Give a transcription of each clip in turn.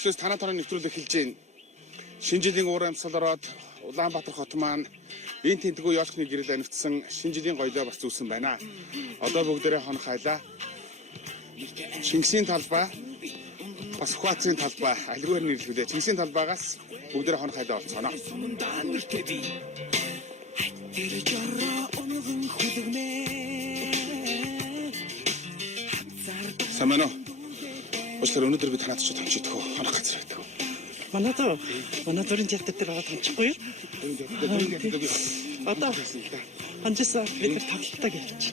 өглөөс танаа тооны нэвтрүүлэг эхэлж байна. Шинэ жилийн уур амьсгал ороод Улаанбаатар хот маань энэ тентгүү ёолхны гэрэл анивдсан шинэ жилийн гоёлоо бас зүүсэн байна. Одоо бүгдээрээ хонох хайлаа. Чингисийн талбай, бас Ухаацын талбай, альгүйр нэрлэгдээ. Чингисийн талбайгаас бүгдээрээ хонох хайлаа болцооно. Самано. Өчигдөр өнөөдөр би танаад ч томчидгоо хонох газар байдаг. Манай төрийн театр дээр аваад хончихгүй юу? Одоо хонжсаа бид нар тоглолтоо гэлж.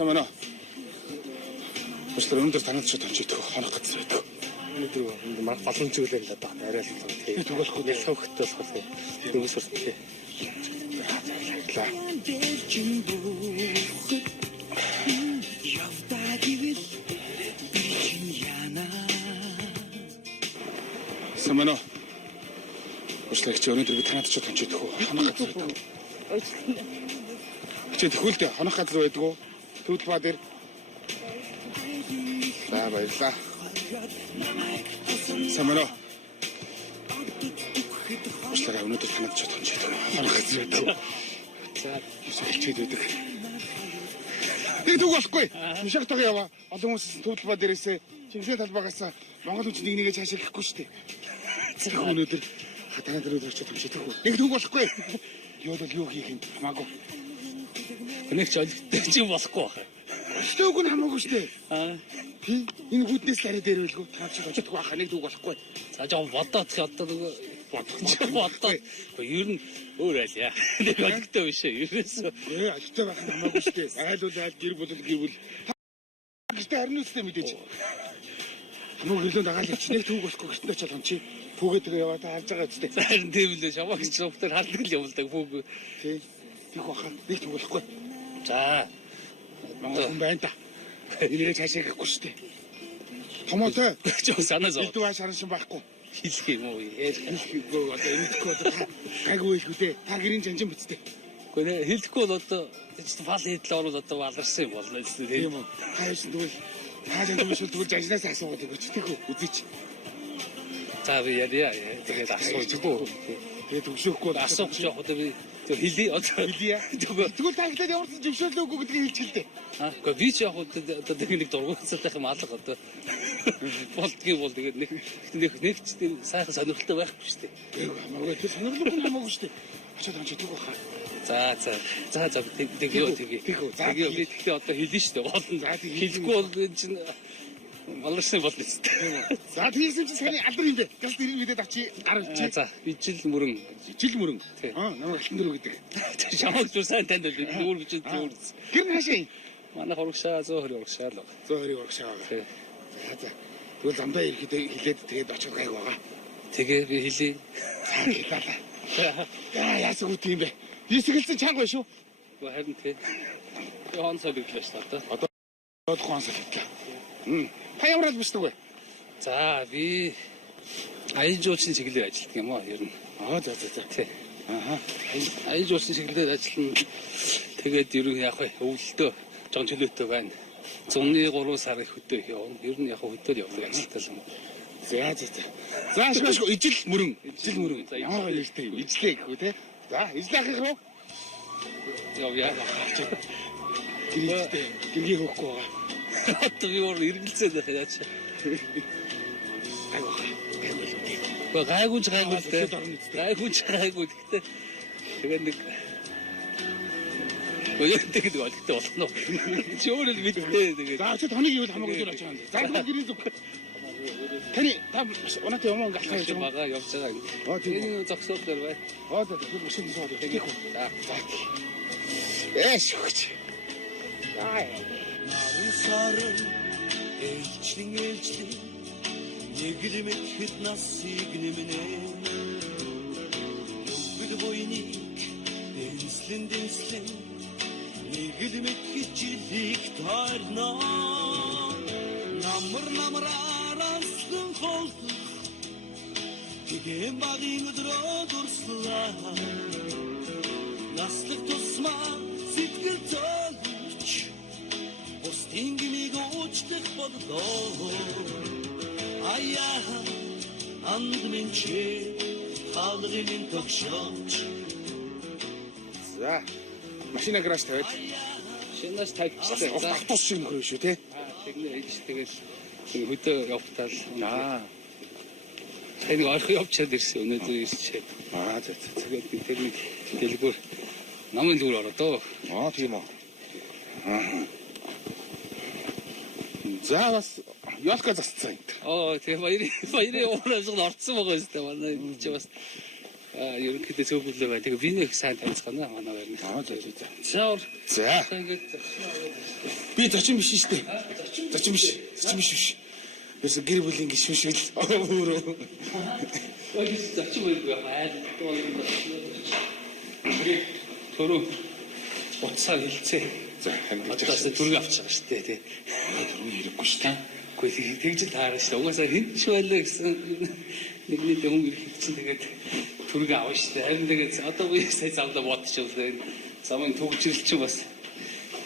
Самано. Өчигдөр өнөөдөр танаад ч томчидгоо хонох газар байдаг. Өнөөдөр мар боломжгүй л одоо арай л тийм. Түгэлхгүй нэр савхтай болохоор дөнгөс сурталчээ. Самано. Өчигдөр өнөөдөр би танаад ч томчидгоо хонох газар байдаг. Чи төхүүлдэ хонох газар байдгүй. Төвлбаа дээр. За баярлаа. Самано. Өчигдөр өнөөдөр танаад ч томчидгоо хонох газар байдаг. За хэлчихэд байдаг. Нэг түг болохгүй. Мишагтайгаа яваа. Олон хүмүүс төвлбаа дээрээсээ Чингисийн талбайгаас Монгол хүч нэг нэгэ цаашаа гэхгүй шүү дээ. Тэр өнөөдөр хатаа дээр өдөрч томчидгоо. Нэг түг болохгүй. Юу бол юу хийх юм хамаагүй. нэг ч олигтой ч юм болохгүй байна. Өстөөг нь хамаагүй шүү дээ. Тийм. Энэ хүднээс л арай дээр байлгүй. Томчидгоо хаа нэг түг болохгүй. За жоо бодоод одоо нөгөө бодоод ер нь өөр айл яа. Нэг олигтой биш ээ. Ерөөсөө олигтой байх нь хамаагүй шүү дээ. Айл бол айл, гэр бүл гэвэл гэртээ харин үстэй мэдээж. Хамаг гэрлөө дагаал ич нэг түүг болохгүй гэртээ ч болгон чи пүүгээд яваа та харж байгаа үстэй. харин тийм л шаваа гэж доктор хардаг л явуулдаг пүүг. Тийм. Тих баха нэг түүг болохгүй. За Монгол хүн байна та. Энийгээ цаашаа гэхгүй шүү дээ. Томоотой. жоо санаа зов. Илдүү хааш харсан байхгүй. Хэлэх юм уу? Хэлэхгүй одоо энэтгэхгүй одоо гайгүй хэлгүй дээ. Та гэрийн жанжин бицтэй. Гэхдээ хэлэхгүй бол одоо фал хийдэл орвол одоо баларсан юм болно тийм. Тийм үү. Хайш тэгвэл хаажаа тэгвэл жанжнаас асуугаад өгчтэй хөө үзээч. За би яриа. Тэгээд асуухгүй. Тэгээд төгшөөхгүй бол асуух жоох одоо би хэлий одоо хэлье. Тэгвэл та ихтэй ямарсан зөвшөөрлөөгүй гэдгийг хэлчихэлтэй. Гэхдээ би ч яг одоо нэг дургуйцаатай юм алга одоо болдгийг бол тэгээд нэг ч сайхан сонирхолтой байхгүй шүү дээ. Хамаагүй тэр сонирхолтой хамаагүй шүү дээ. Очоод амжиж байгаа хаа. За тэгээ. Тэгээ би тэгтээ одоо хэлнэ шүү дээ. Болно. За хэлэхгүй бол энэ чинь баларсан болно шүү дээ. За тэгсэн чинь сарын алдар юм бэ. Галт ирэн мэдээд авчи гар авчи. За ижил мөрөн. Намайг алтан дөрөв гэдэг. Шамаг зүр сайн танд л нүүр гэж зүр. Гэр хаашаа юм? Манай хурагшаа 120 хурагшаа л. 120 хурагшаа байгаа. За. Тэгвэл замдаа ирэхэд хилээд тэгээд очих гайг байгаа. Тэгээ би хэлий. Хэлээ. Яасан үг юм бэ? Дисгэлсэн чанга байна шүү. Харин тий. Хон солиглоо шүү дээ. Одоо хон солиглоо. Та ямар л бишдэг вэ? За би аян жуулчны чиглэлээр ажилладаг юм аа ер нь. За. Тий. Аян жуулчны чиглэлээр ажиллана. Тэгээд ер нь яг өвлөлтөө жон чөлөөтэй байна. 103 сар их хөдөө явна. Ер нь яг хөдөөд явдаг ажилтаа юм. За. За ашгүй ижил мөрөн. Ямар гоё нэртэй юм. Ижлээ гэхүү те. За ижлээ ахих руу. Яа. Гэргээ хөөхгүй байгаа. Одоо би өөр эргэлзээд байх яач. Гайгүй. Гэхдээ тэгээд нэг тэгээд олигтой болно. Чи өөрөө мэдтэй тэгээд. За чи тоног ивэл хамаагүй зүйл очоо. За гэрээ зүг. Таны унаатай юм ангах явж байгаа. Энэ зогсоод дээр бай. За тэр машин сууд тэгээд. За. Шүүгч. Наран сарын ээлжлэн нэглэмэхэд насыг нэмнэ Нүгэл буйныг дэнслэн нэглэмэхэд жилиг таарна Намраараслан холдох Тэгэм багын өдрөө дурслаа Наслах тусмаа сэтгэл зовж Тэнгэрийг уучлах боллоо аяа анд минь чи хаалгын тогшооч За. Машина гараж тавиад. Шинээс тавьчихсан. Автобус шиг нөхөр шүү те. Тэгнэ ээж тэгэл хөдөө явтал. Тэнийг орох явчаад ирсэн өнөөдөр ирчээ. За. Тэгээд би тэр нэг дэлгүүр намын зүгээр ороо доо. Тийм үү. За бас ёлка засцсан юм. Тэгээ баярын уураас нь орцсон байгаа юм шүү дээ. Манай чи бас ерөнхийдөө цөөхөлөө бай. Тэгээ би нэг сайн танилцгаана манай баярны. За. Би зочин биш шүү дээ. Зочин биш. Юусе гэр бүлийн гишүүн шиг л өөрөө. Ой зочин байхгүй хаад. Төрөө уцаа хилцээ. За хандаж түрэг авчих шүү дээ тий. Түрүү хэрэггүй шүү дээ. Гэхдээ тэгж таарна шүү дээ. Угаасаа хэн ч байлаа гэсэн нэг хүн ирэхэд чинь тэгээд түрэг авна шүү дээ. Харин тэгээд одоо би сая замдаа бодчихвол замын төгжрөл чинь бас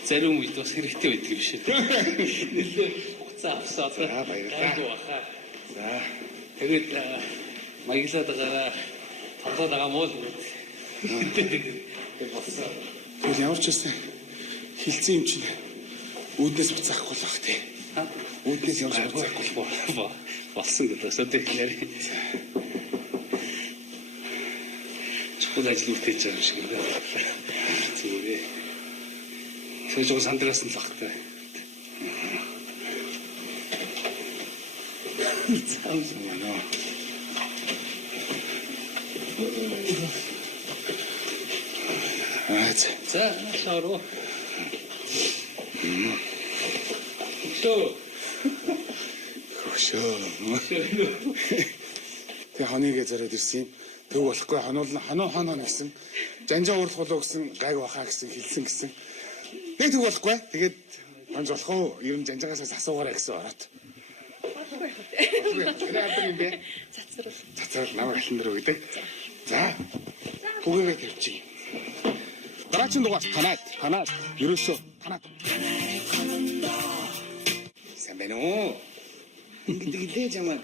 зарим үед бас хэрэгтэй байдаг юм шиг. Нэлээ хугацаа авсаа. За баярлалаа. За тэгээд маяглаад байгаа толгойд байгаа муу л тэгээд болсон. Тэгэл ямар ч байсан хилцэн юм чинь үүднээс буцаахгүй л бах тий. Үүднээс ямар ч буцаахгүй л болсон гэдэг өсөд яри. Чухал ажил үтээж байгаа юм шиг байна. Зүгээр. Сойжоо сандраас нь багтай. Замсмано. За, шааруу. Хөшөө. Тэг хоньёо зараад ирсэн юм. Төг болохгүй хануу гэсэн жанжаа уурах болоо гэсэн гайг бахаа гэсэн хэлсэн гэсэн. Тэг болохгүй. Тэгээд хонж болох уу? Ер нь жанжаагаас асуугаарай гэсэн ороод. Яадаг юм бэ? Цацрал намайг алхан дээр өгдөг. За. Бүгээгээ тавьчих. Дараагийн дугаас танаад. Ерөөсөө танаад. Сайн байна уу? Ингэдэг илээж ямаа.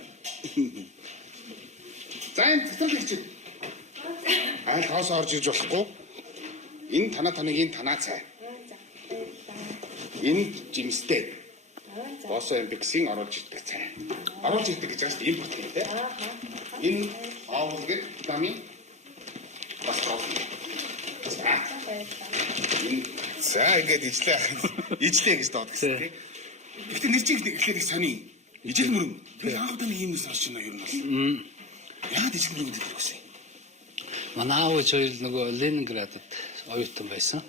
За энэ цацрал хийчих. Айл хаус орж иж болохгүй. Энэ таныг танаа цай. Энэ жимстэй. Босоо юм биксийн оруулж ирдэг цай. Оруулж ирдэг гэж байгаа шүү дээ. Энэ бүтгэн те. Энэ аавлыг намын бас тоолно. За ингээд ижлээ гэж доод гэсэн тийм. Гэхдээ нэрчиг эхлээд их сони. Ижил мөрөн. Тэгээ аав таны юм нэс орж байна ер нь бол. Яагаад ижил мөрөн гэдэг вэ? Манай аав хоёр нөгөө Ленинградад оюутан байсан.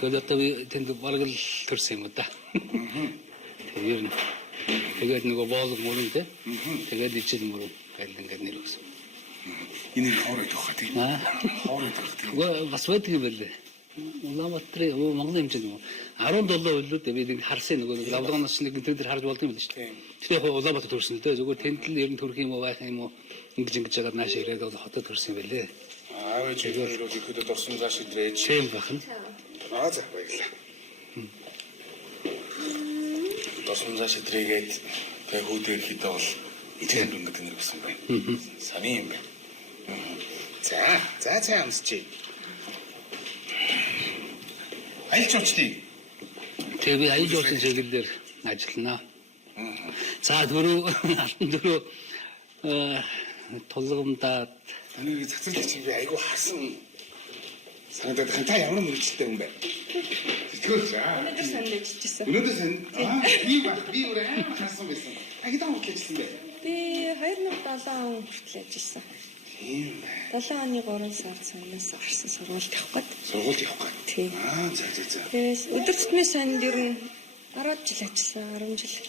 Тэгээд одоо би тэнд бараг л төрсөн юм да. Тэгээд ер нь тэгээд нөгөө боолог мөрөн те. Тэгээд ижил мөрөн гэдэг ингээд нэр өгсөн. Энэ хоорой тохоо тийм. Хоорой тохоо. Бас байдаг юм байлээ. Улаанбаатарын Монголын хэмжээнд 17 үлүүд би нэг харсан нөгөө лавлагнаас нэг тэр харж болдсон юм л шүү дээ. Тэгэхээр яг Улаанбаатар төрсөн л дээ. Зүгээр тэнд л ер нь төрөх юм уу байх юм уу ингэж жагаад нааш ирээд бол хотод төрсөн юм байлээ. Аавч өөрөө ихэд дурсан зааш идрээж. Тийм байх нь. За баярлалаа. Дурсан зааш идрээгээд тэг хүүдээр хэд бол итгэн дүн гэдэг нэр өгсөн байна. Сани юм байна. За цай амсчи. Аялал жуулчлалыг. Тэгээ би аялал жуулчлалын чиглэлээр ажиллана. За алтан дөрөв тулгамдаад таны цацрал чинь би айгүй хасан санагдаад та ямар мөрөжтэй юм бэ? Тэгвэл Өнөөдөр санд ажиллажсэн. Өнөөдөр санд би өөрөө хасан байсан. Хэдэн хоног ажилласан бэ? Би 2007 он хүртэл ажилласан. Тийм бай. 7 оны 3 сард санаас орсон сургуульд явах гээд. Сургуульд явах гээд. Тийм. За. Тэгээс өдөр тутмын санд ер нь 10 жил ажилласан, 10 жил.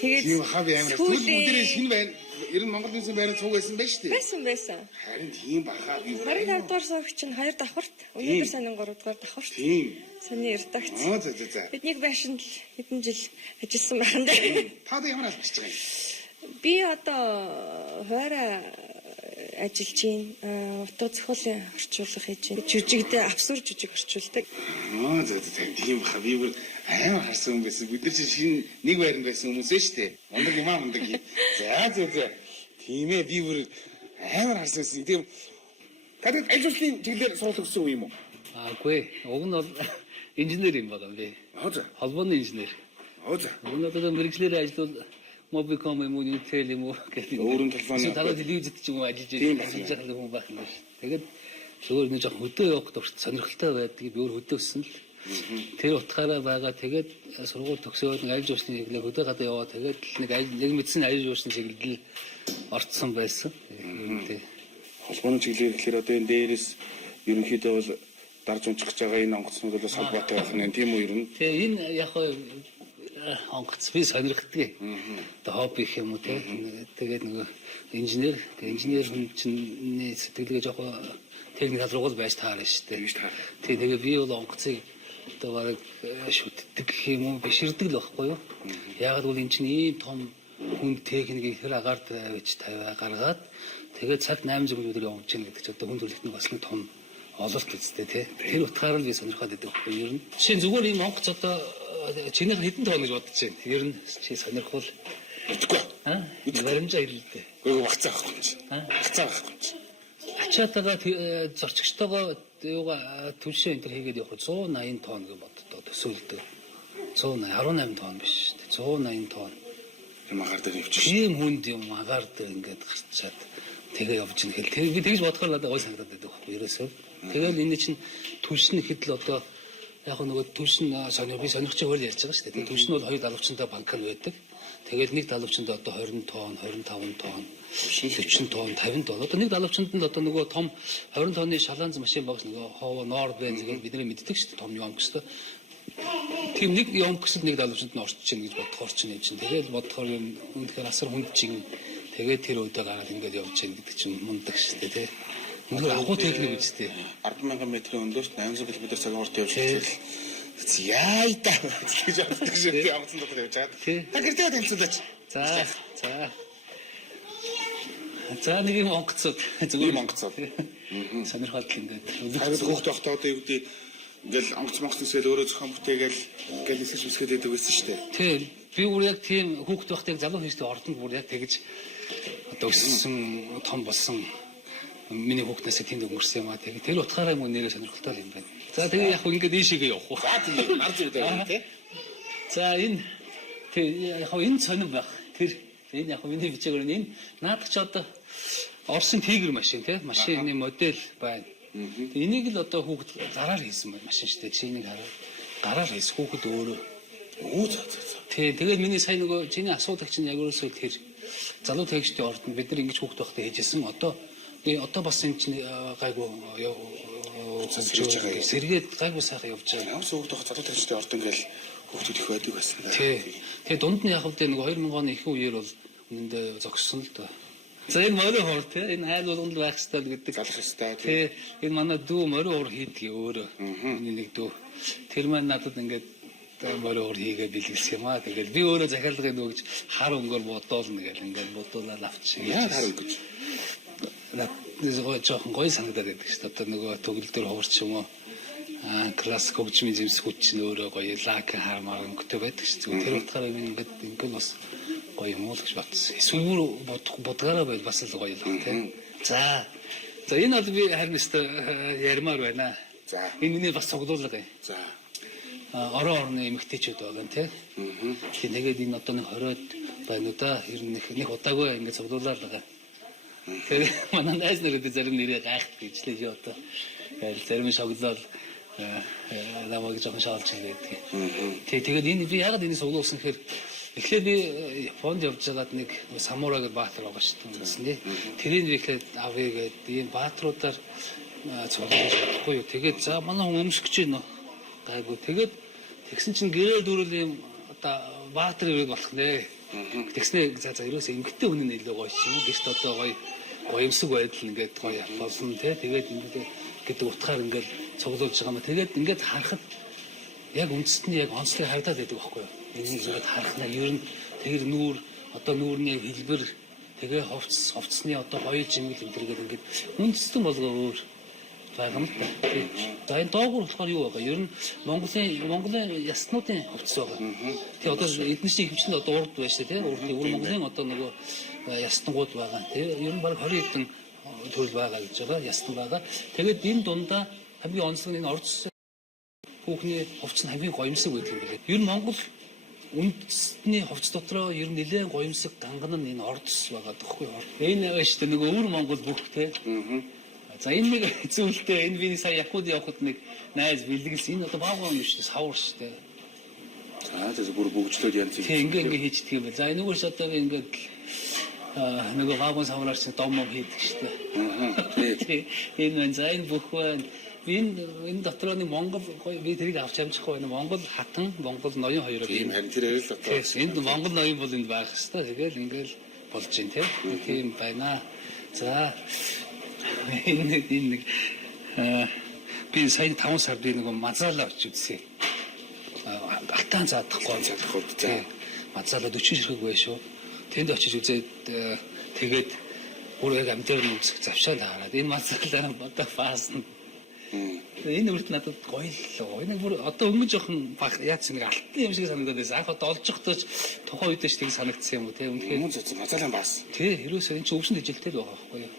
Тэгээд тийм хав ямар тэгвэл бүгдээ шинэ байна. Ер нь Монгол Улсын байранд цуг байсан байж тээ. Байсан. Харин тийм баха би 25 дугаар сард чинь 2 давхарт, өнөөдөр санин 3 дугаар давхарт. Тийм. Саний редакц. За. Бидний байшинд хэдэн жил ажилласан байхандаа. Та одоо ямар албарч байгаа юм? Би одоо хуваараа ажиллаж байна. Утга зохиолын орчуулга хийж байна. Жүжигдээ абсурд жүжиг орчуулдаг. Тийм баха би бүр амар харсан хүн байсан. Бид нар чинь шинэ нэг байранд байсан хүмүүс ээ штэ. Ундаг юм аа ундаг. За. Тийм ээ би бүр амар харсан байсан. Тийм гадаад ажлын чиглэлээр суралцах гэсэн юм уу? Үгүй ээ. Уг нь бол инженер юм байна би. За. Холбооны инженер. За. Өнөөдөр мэрэгчлэр ажиллавал Mobicom юм уу, Intel юм уу гэдэг. Өөрөнд телефоны дараа телевизэд ч юм уу ажиллаж байгаа хүн байх юм байна шүү. Тэгээд зөвөр нэг жоох хөдөө явах дурт сонирхолтой байдгийг би өөр хөдөөсөн л. Тэр утгаараа байгаа. Тэгээд сургууль төгсөөд нэг ажил жуулчны чиглэлээр хөдөө гадаа яваа. Тэгээд нэг мэдсэн ажил жуулчны чиглэлд орцсон байсан. Холбооны чиглэлээр гэхээр одоо энэ дээрээс ерөнхийдөө бол дарж унчих гэж байгаа энэ онгоцнуудаас холбоотой байх нь тийм үү ер нь? Тэгээ энэ яг онгоц би сонирхдаг. Одоо хобби гэх юм уу те. Тэгээд нөгөө инженер хүн чинь сэтгэлгээ жоох техник хаалгууд байж таарна шүү дээ. Тэгээ би бол онгоцыг одоо бараг шүтдэг гэх юм уу биширдэг л байхгүй юу? Яг л энэ чинь ийм том хүнд техникийг хэр агаар тавьж гаргаад тэгээд цаг 800 өдөр явуулж гин гэдэг чинь одоо хүн төрөлхтний бас нэг том ололт үстэй тий. Тэр утгаараа л би сонирхоод байдаг байхгүй юу? Ер нь жишээ нь зүгээр ийм онгоц одоо чиний хэдэн тоо гэж бодож байна. Ер нь чи сонирхвол Үгүй. Баримжаа ирэлтэй. Үгүй багцаа байхгүй юм чи. Багцаа байхгүй юм чи. Ачаатагаа зорчигчтойгоо юугаа түлшээ энэ төр хийгээд явах 180 тонн гэж боддоо төсөөлдөг. 118 тонн биш. 180 тонн. Юм агаар дээр явчих. Тийм хүнд юм агаар дээр ингээд гарчаад тэгээ явж ин хэл. Би тэгж бодохоор надад гой санагдаад байдаг байхгүй ерөөсөө. Тэгэл энэ чинь түлш нь ихэд л одоо яг нөгөө түлш нь би сонирхч хөл ярьж байгаа шүү дээ. Түлш нь бол 2 далавчтай банк нь байдаг. Тэгэл нэг далавчтай одоо 20 тонн, 25 тонн, 40 тонн, 50 тонн. Одоо нэг далавчтанд л одоо нөгөө том 20 тонны шалаанз машин багш нөгөө хоо Норбен зэрэг бидний мэддэг шүү дээ. Том юм гэстэй. Тийм нэг юм гэсэд нэг далавчтанд нь орчих чинь гэж бодохоор чинь юм чинь. Тэгэл бодохоор юм үнэхээр асар хүнд чинь тэгээд тэр өдөө гараад ингээд явж чинь гэдэг чинь мундаг шүү дээ тий. Үнэхээр агуу техник үстэй. 10,000 м-ийн өндөөс 800 км/цаг урт явж байгаа. Яй та гэж боддог шүү дээ. Онгоцон дотор явж байгаа. Та гэртээ танилцуулаач. За нэг юм онгоцод зүгээр онгоцод. Сонирхоод л ингээд. Харин хүүхд байхдаа одоо юу гэдэг ингээл онгоц монгоцносгээл өөрөө зохион бүтээгээл ингээл нисэж үсгээд байдаг байсан шүү дээ. Тийм. Би бүр яг тийм хүүхд байхдаа залуу хийжтэй ордонд бүр яг тэгж одоо өссөн том болсон миний хүүхднээс тэнд өнгөрсөн юм аа. Тэгээ тэр утгаараа мөн нэрээ сонирхолтой юм байна. За тэгээ яг ингээд ийшээгээ явах уу. За тийм нар зүг дээр тий. За энэ яг энэ сонирн байх. Тэр энэ яг миний бичээгээр энэ наад чи одоо Орсын Тигр машин тий. Машины модель байна. Энийг л одоо хүүхд гараар хийсэн байна машин шүү дээ. Чинийг гараар хийсэн хүүхд өөрөө. Тий. Тэгээд миний сайн нөгөө чиний асуудаг чинь яг өөрөөсөө тэр залуу тэгчтэй ордонд бид нар ингэж хүүхд байхдаа хийжсэн. Одоо бас энэ чинь гайгүй сэргээд гайгүй сайхан явж байгаа. Ямар хүүхд байх залуу тэгчтэй ордон ингээл хүүхдүүд их байдаг байсан. Тий. Тэгээ дунд нь яг л нэг 2000 оны их үеэр бол үнэндээ зогссон л доо. За энэ морин хор тий энэ айл болгонд байх хэрэгтэй гэдэг. Залах хэрэгтэй тий. Энэ манай дүү морин хор хийдэг өөрөө. Миний нэг дүү. Тэр маань надад ингээд морин хор хийгээд бэлгэлсэн юм аа. Тэгээд би өөрөө захиалгыг нөгөөж хар өнгөөр бодоолно гэл ингээд бодуулаад авчих. Яа хар өнгөж. Жоохон гоё санагдаад байдаг шүү дээ. Одоо нөгөө төгөл дөр хуурч юм уу. Классик хөгжмийн зэмсгүүд чинь өөрөө гоё лак хармаар өнгөтэй байдаг шүү дээ. Тэр утгаараа ингээд бас гоё юм уу гэж бодсон. Эсвэл бүр бодгаараа байл бас л гоё л байна тийм. За энэ бол би харин өстө ярмаар байна. За энэ миний бас цуглуулга юм. За орон орны эмэгтэйчүүд байгаа юм тийм. Тэгээд энэ одоо нэг 20-од байна уу да. Ер нь нэг удаагүй ингээд цуглуулаад байгаа. Тэгээд манай найз наруудад зарим нэрээ гайхах гэж лээ одоо. Зарим нь шоглол намайг жоохон шаалж ирээд. Тэгээд энэ би яагаад энийг цуглуулсан гэхээр эхлээд би Японд явж байгаад нэг самурай гэж баатар байгаа шүү дээ. Тэрийг би ихэд авъя гэдэг ийм баатруудаар цуглуулж чадахгүй юу. Тэгээд за манай хүн өмсгөж гинөө. Гайгүй. Тэгээд тэгсэн чинь гэрэл дөрөв ийм одоо баатар ирээд болох нэ. Тэгснээ за ерөөсөө эмгтэй хүн нь илүү гоё юм. Гэрт одоо гоё гоёмсог байдал ингээд гоё болсон тий. Тэгээд ингээд гэдэг утгаар ингээд цуглуулж байгаа юм. Тэгээд ингээд харахад яг үндэст нь яг онцлог харагдаад байдаг байхгүй юу? Энийг ингээд харахнаа ер нь тэр нүүр одоо нүүрний хэлбэр Тэгээ хувцсны одоо хоёр жимгэл энэ төргээд ингээд үндэстэн болгоо өөр байгаа юм л та. За энэ доогуур болохоор юу байгаа? Ер нь Монголын яснуудын хувцас байгаа. Тэгээ одоо эдгээр чинь хэмжээнд одоо урд байна шүү дээ. Үр Монголын одоо нөгөө ястангууд байгаа. Тэгээ ер нь баг 20 хэдэн төрөл байгаа гэж байгаа. Ястан байгаа. Тэгээд энэ дундаа хамгийн онцлог энэ орц хүүхний хувцас нь хамгийн гоёмсог байдаг юм билээ. Ер нь Монгол үндэсний хувцас дотроо ер нь нэлээд гоёмсог ганган нь энэ ордос байгаа гэхгүй юу? Энэ шүү дээ нөгөө өвөр Монгол бүх те. За энэ нэг зүйлтэй энэ би сая Якуд явахад нэг найз бэлгэлсэн. Энэ одоо баагүй юм шүү дээ. Савар шүү дээ. За тэгээс бүр бүгжлээд янз тийм ингээ хийчихдэг юм байна. За энэгөөс одоо ингээд нөгөө баагүй савраар чи дом хийдэг шүү дээ. Тийм. Энэ мань за энэ бүх байна. Энэ дотроо нэг Монгол би тэрийг авч амжихгүй байна. Монгол хатан, Монгол ноён хоёроо ийм харин тэр ярил л одоо. Энд Монгол ноён бол энд байх хэвээр. Тэгэл ингээл болж байна тийм байна. За энэ нэг би сая 5 сард би нөгөө мазаала авч үзсэн. Алтан заадахгүй за. Мазаала 40 ширхэг байх шүү. Тэнд очиж үзээд тэгээд бүр яг амтэр нь үзэх завшаал хараад энэ мазаалаа бодоо фаасна. Энэ үрд надад гоё л. Энэ бүр одоо өнгө жоохон яац нэг алтан юм шиг санагдаад байсан. Анх одоо олж явахдаа тухайн үедээ ч тийм санагдсан юм уу те. Үнэхээр мазаалаа баас. Тий, ерөөсөө энэ чинь өвсөн дэжилтэй л байгаа байхгүй юу?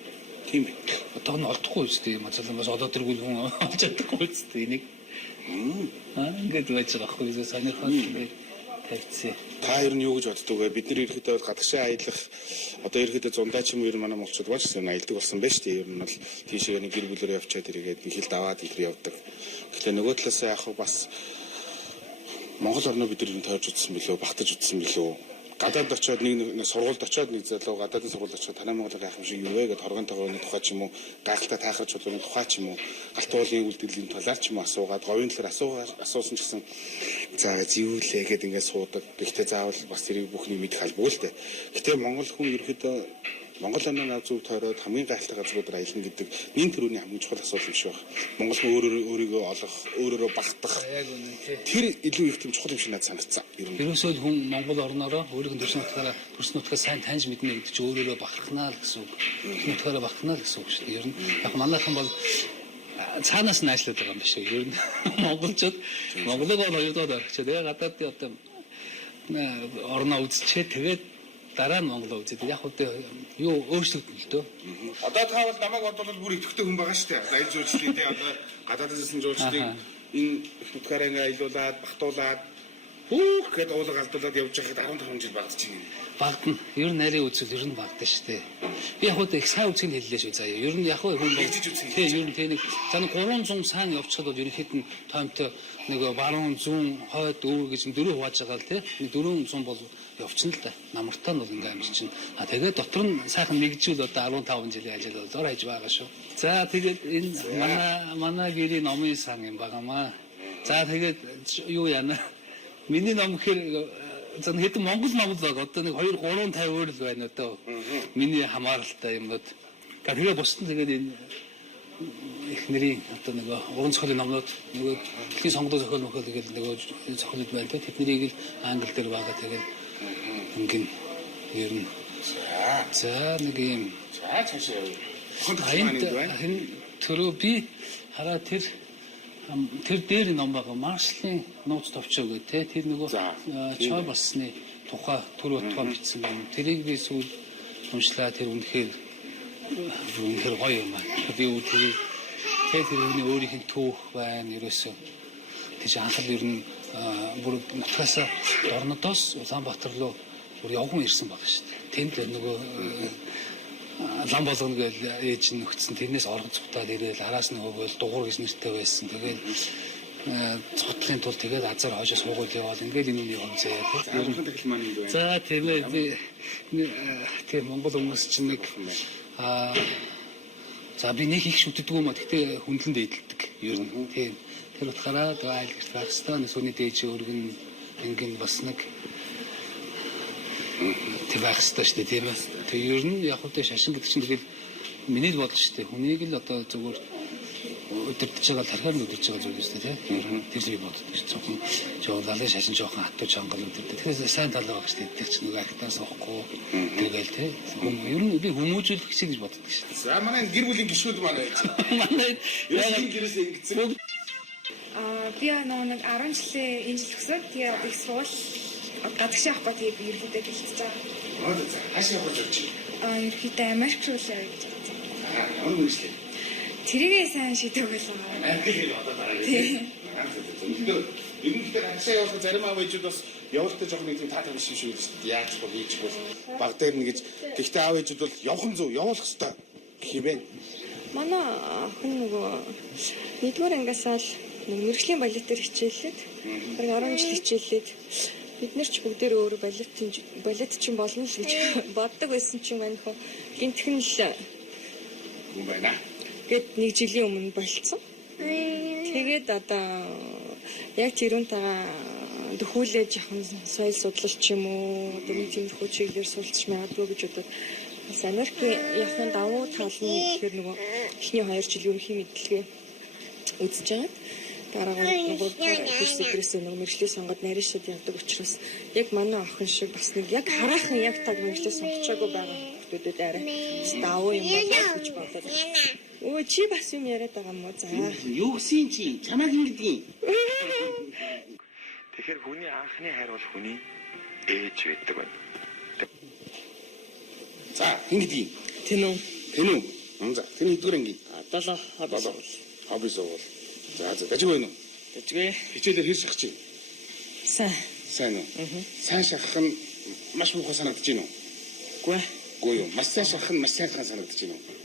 Тийм бай. Одоо нь олдохгүй үстэй мазаалаа бас одоо тэргүй хүн олж чадахгүй үстэй энийг. Ингээд байж байгаа байхгүй юу? Санийхаа ингээд тавьцээ. Та ер нь юу гэж боддог вэ? Бид нэр ирэхдээ бол гадагшаа аялах одоо ирэхдээ зундаа ч юм уу ер нь манай монголчууд бач гэсэн аялдаг болсон байж тээ. Ер нь бол тийшээ нэг гэр бүлээрээ явчаад ирээд нэг хил даваад энэ явдаг. Гэхдээ нөгөө талаас яах вэ бас Монгол орноо бид нар тойрж үзсэн билүү, багтаж үзсэн билүү? Гадаад очиод нэг сургуульд очиод нэг залуу гадаадын сургуульд очиод танай Монголыг яах юм шиг юу вэ гэдээ хоргонтойгоо тухай ч юм уу гайхалтай тайхаж чулууны тухай ч юм уу галт уулын үйлдвэрлэлийн талаар ч юм уу асуугаад говийн талаар асуусан ч гэсэн заа зэвүүлээ гэдээ ингээд суудаг. Гэхдээ заавал бас тэрийг бүхний мэдэх албагүй л дээ. Гэтэ Монгол хүн ерөөхдөө Монгол орноо зөв тойроод хамгийн гайхалтай газруудаар аялна гэдэг нэн төрөний хамгийн чухал асуудал юм шиг байна. Монгол хүн өөрийгөө олох, өөрөөрөө багтах. Тэр илүү их тийм чухал юм шиг надад санагдсан. Ерөөсөө хүн Монгол орноороо өөрийнх нь төрсөн нутгаа сайн таньж мэднэ гэдэг чинь өөрөөрөө бахархнаа л гэсэн үг. Нутгаараа бахархнаа л гэсэн үг шүү дээ. Ер нь яг манайхан бол цаанаас нь ажиллаад байгаа юм биш үү? Ер нь монголчууд Монголыг бол хоёрдоод орчиход гадаадын одоо орноо үзчихээ тэгээд дараа нь Монголоо үзээд яг үгүй юу өөрчлөгдөн л дөө. Одоо та бол намайг бодвол бүр идэвхтэй хүн байгаа шүү дээ. Аял жуулчлалын тий одоо гадаадаас ирсэн жуулчлалыг энэ нутгаараа ингээ аялуулад, багтуулаад бүх гээд уулга алдуулаад явж байхад 15 жил багдчихэв. Багдана. Ер нь нарийн үзэл ер нь багдана шүү дээ. Би яг үгүй их сайн үзгийг хэллээ шүү заяа. Ер нь яг хүн бол тий ер нь тий нэг за 300 сан явчихад бол ерөнхийд нь тоймтой нэг баруун зүүн хойд өвөр гэж дөрөв хувааж байгаа л тий. 400 бол явчихна л да. Намартаа нь бол ингээм амжиж чинь. Тэгээд дотор нь сайхан нэгжүүл одоо 15 жилийн ажил бол хайж байгаа шүү. За тэгээд энэ манай гэрийн номын сан юм багамаа. За тэгээд юу яана? Миний ном гэхээр зэн хэдэн Монгол баг одоо нэг 2 350 өөр л байна одоо. Миний хамааралтай юмнууд. Тэгээ бусдын тэгээд энэ их нэрийн одоо нэг уран зохиолын номнууд нөгөө дэлхийн сонгуул зохиол мөхөл тэгээд нөгөө зохиолууд байна. Тэднийг л англи дээр байгаа тэгээд ингийн ер нь за нэг юм За цаашаа энэ төрөө би хараа тэр дээр ном байгаа Маршалын нууц товчоо гэдэг тэр нөгөө чой болсны тухай төр утгаа бичсэн юм. Тэрийг би сүүл уншлаа тэр үнэхээр гоё юм аа. Би тэр хүний өөрийнх нь түүх байна ерөөсөө. Тийч анхал ер нь бүр нутгаас орнодоос Улаанбаатар руу бүр явган ирсэн байгаа шүү дээ. Тэнд нөгөө лам болгоно гэж ээж нь өгсөн. Тэрнээс орон цугтаад ирээл араас нь өгөөл дугур гэж нэртэй байсан. Тэгээд цуглахын тулд тэгээд азар хойшоо суугаад яваал. Ингээд энэ юм заяа. Өөрхөн тэгэл маань юм байна. За тийм ээ. Тийм Монгол хүмүүс чинь нэг за би нэг их шүтдэг юм а. Гэтэ хүндлэн дээдэлдэг. Ер нь тийм. Тэр утгаараа айл гэрт байх хэвээр сүүний дээж өргөн ингийн бас нэг тэр байх хэвээр шүү дээ тийм ээ. Тэгээ ер нь яг үгүй шашин гэдэг чинь тэгэл миний л бодол шүү дээ. Хүнийг л одоо зүгээр өдөртөж байгаа тархиар нь өдөрж байгаа зүйл үстэй тийм. Тэр зүйл боддог ш. Зөвхөн жуулалын шашин жоохон хатуу чангал өдөртөж. Тэгэхээр сайн тал байгаа ш. Тэр чинь нөгөө актаас авахгүй тэргээл тийм. Ер нь би хүмүүжүүлэх шиг гэж боддог ш. За манай гэр бүлийн гишүүд манай. Манай Яг гэрээсээ ингэсэн. Би нэг 10 жилийн энэ жил өсөд тэгээ одоо их суул гадагш явахгүй тэгээ би ерөөдөө бэлтэж байгаа. За хаашаа явах гэж байна? Ерөөдөө Америк руу л явж байгаа. Ямар мөрөслөө? Тэрийгээ сайн шийдэх байлаа. Америкийг одоо дараа. Ер нь ихтэй хаашаа явах зарим аав ээжүүд бас явалтаа жоохон нэг таатай биш шүү дээ. Яаж бол хийчихвэл баг дээр нь гэж. Гэхдээ аав ээжүүд бол явхан зөв явуулах хэрэгтэй гэх юм байна. Манай охин нөгөө нэгдүгээр ангиасаа л мэрэгжлийн балетээр хичээллээд 10 жил хичээллээд бид нар ч бүгдээр өөр балет чинь болно л гэж боддог байсан чинь маань хөө гинтхэн л Юм байна. гээд нэг жилийн өмнө болцсон. Тэгээд одоо яг тэрүүнтэйгээ дөхүүлээ жоохон соёл судлал ч юм уу одоо нэг тиймэрхүү чиглэлээр суралцж магадгүй гэж бодоод бас Америкийн яхын давуу тал нь тэр нөгөө эхний 2 жил ерөнхий мэдлэгээ үзэж байгаа. Дараагаар нөгөө курсээс нөгөө мэржлээ сонгоод нарийншид явдаг учраас яг манай охин шиг бас нэг яг хараахан яг таг мэржлээ сонгочоогүй байгаа хүмүүсүүд арай давуу юм болоо гэж бодоод. Өө чи бас юм яриад байгаа юм уу? За. Юу гэсэн чи? Чамайг ингэдэг. Тэгэхээр хүний анхны хайр бол хүний ээж байдаг байна. За ингэдэг. Тэнүү. Тэнүү. За тэр хэдгээр анги? 7 хобби суувал. За дажиг байна уу? Тэжгээ. Хичээлээр хэр шахах чинь? Сайн уу? Сайн шахах нь маш муухай санагдаж байна уу? Үгүй юу. Маш сайн шахах нь маш сайхан санагдаж байна уу?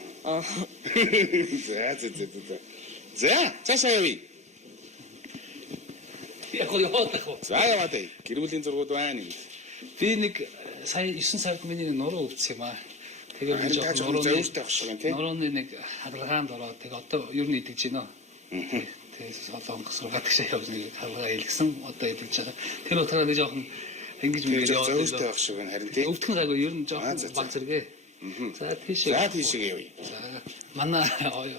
За цаашаа явъя. Яг гоо яваад тах. За яваад бай. Гэр бүлийн зургууд байна юм. Би нэг сая 9 сард миний нуруу өвдсөн юм аа. Тэгээд би жоохон зөрүүтэй авах шиг байна тий. нурууны нэг хаалгаанд ороод тэгээд одоо ер нь идэж байна. Тэгээд солонгос сургаад гişээ явж нэг хаалгаа илгсэн одоо идэж байгаа. Тэр утгаараа би жоохон ингэж мэгэж яваад зөрүүтэй авах шиг байна харин тий. өвдөх нь гайгүй ер нь жоохон баг зэрэгээ. За тийшээ. За тийшээ явъя. За манай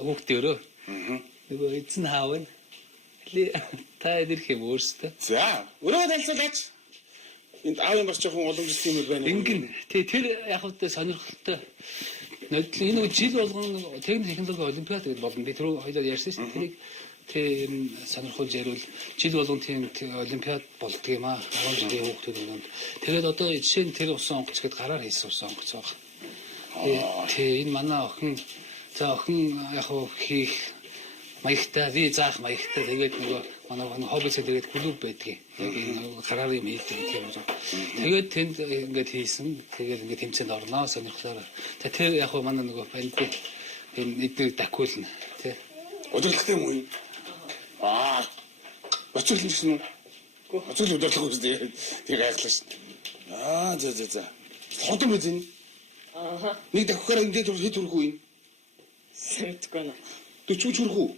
хүүхдөрөө. Нөгөө эзэн хаав нь та идэх юм өөрсдөө. За өрөө талцуулаач. Энд аавын бас жоохон уламжлалт юм байна. Ингэн тэр яг хөтэ сонирхолтой. Нодлын энэ жил болгон техник технологи олимпиад гэдэг болно. Би тэр хоёлоо ярьсан шүү дээ. Тэрийг тийм сонирхолж ярил жил болгон тийм олимпиад болдго юм аа. 10 жилийн хүүхдүүд юм. Тэгээд одоо жишээ нь тэр усан онгоц гэдэг гараар хийсэн усан онгоц байгаа. Тэгээ энэ манай охин за охин яг хийх маягтай ви заах маягтай тэгээд нөгөө манай хобби цэдгээд клуб байдгийг яг энэ гараар юм хийдэг тийм үү. Тэгээд тэнд ингээд хийсэн. Тэгээд ингээд тэмцээнд орноо сонирхлоор. За тэр яг манай нөгөө банд энэ эдгээр дакуулна тий. Удирдлагатай юм уу? Оцол гэсэн үү? Оцол удирдлага үстэй. Тэг гайхлаа шүү. За. Ходон биз энэ? Нэг давхараа ингээд хэд хүрэх үү? Сэтггүй нэ. 40 хүрэх үү?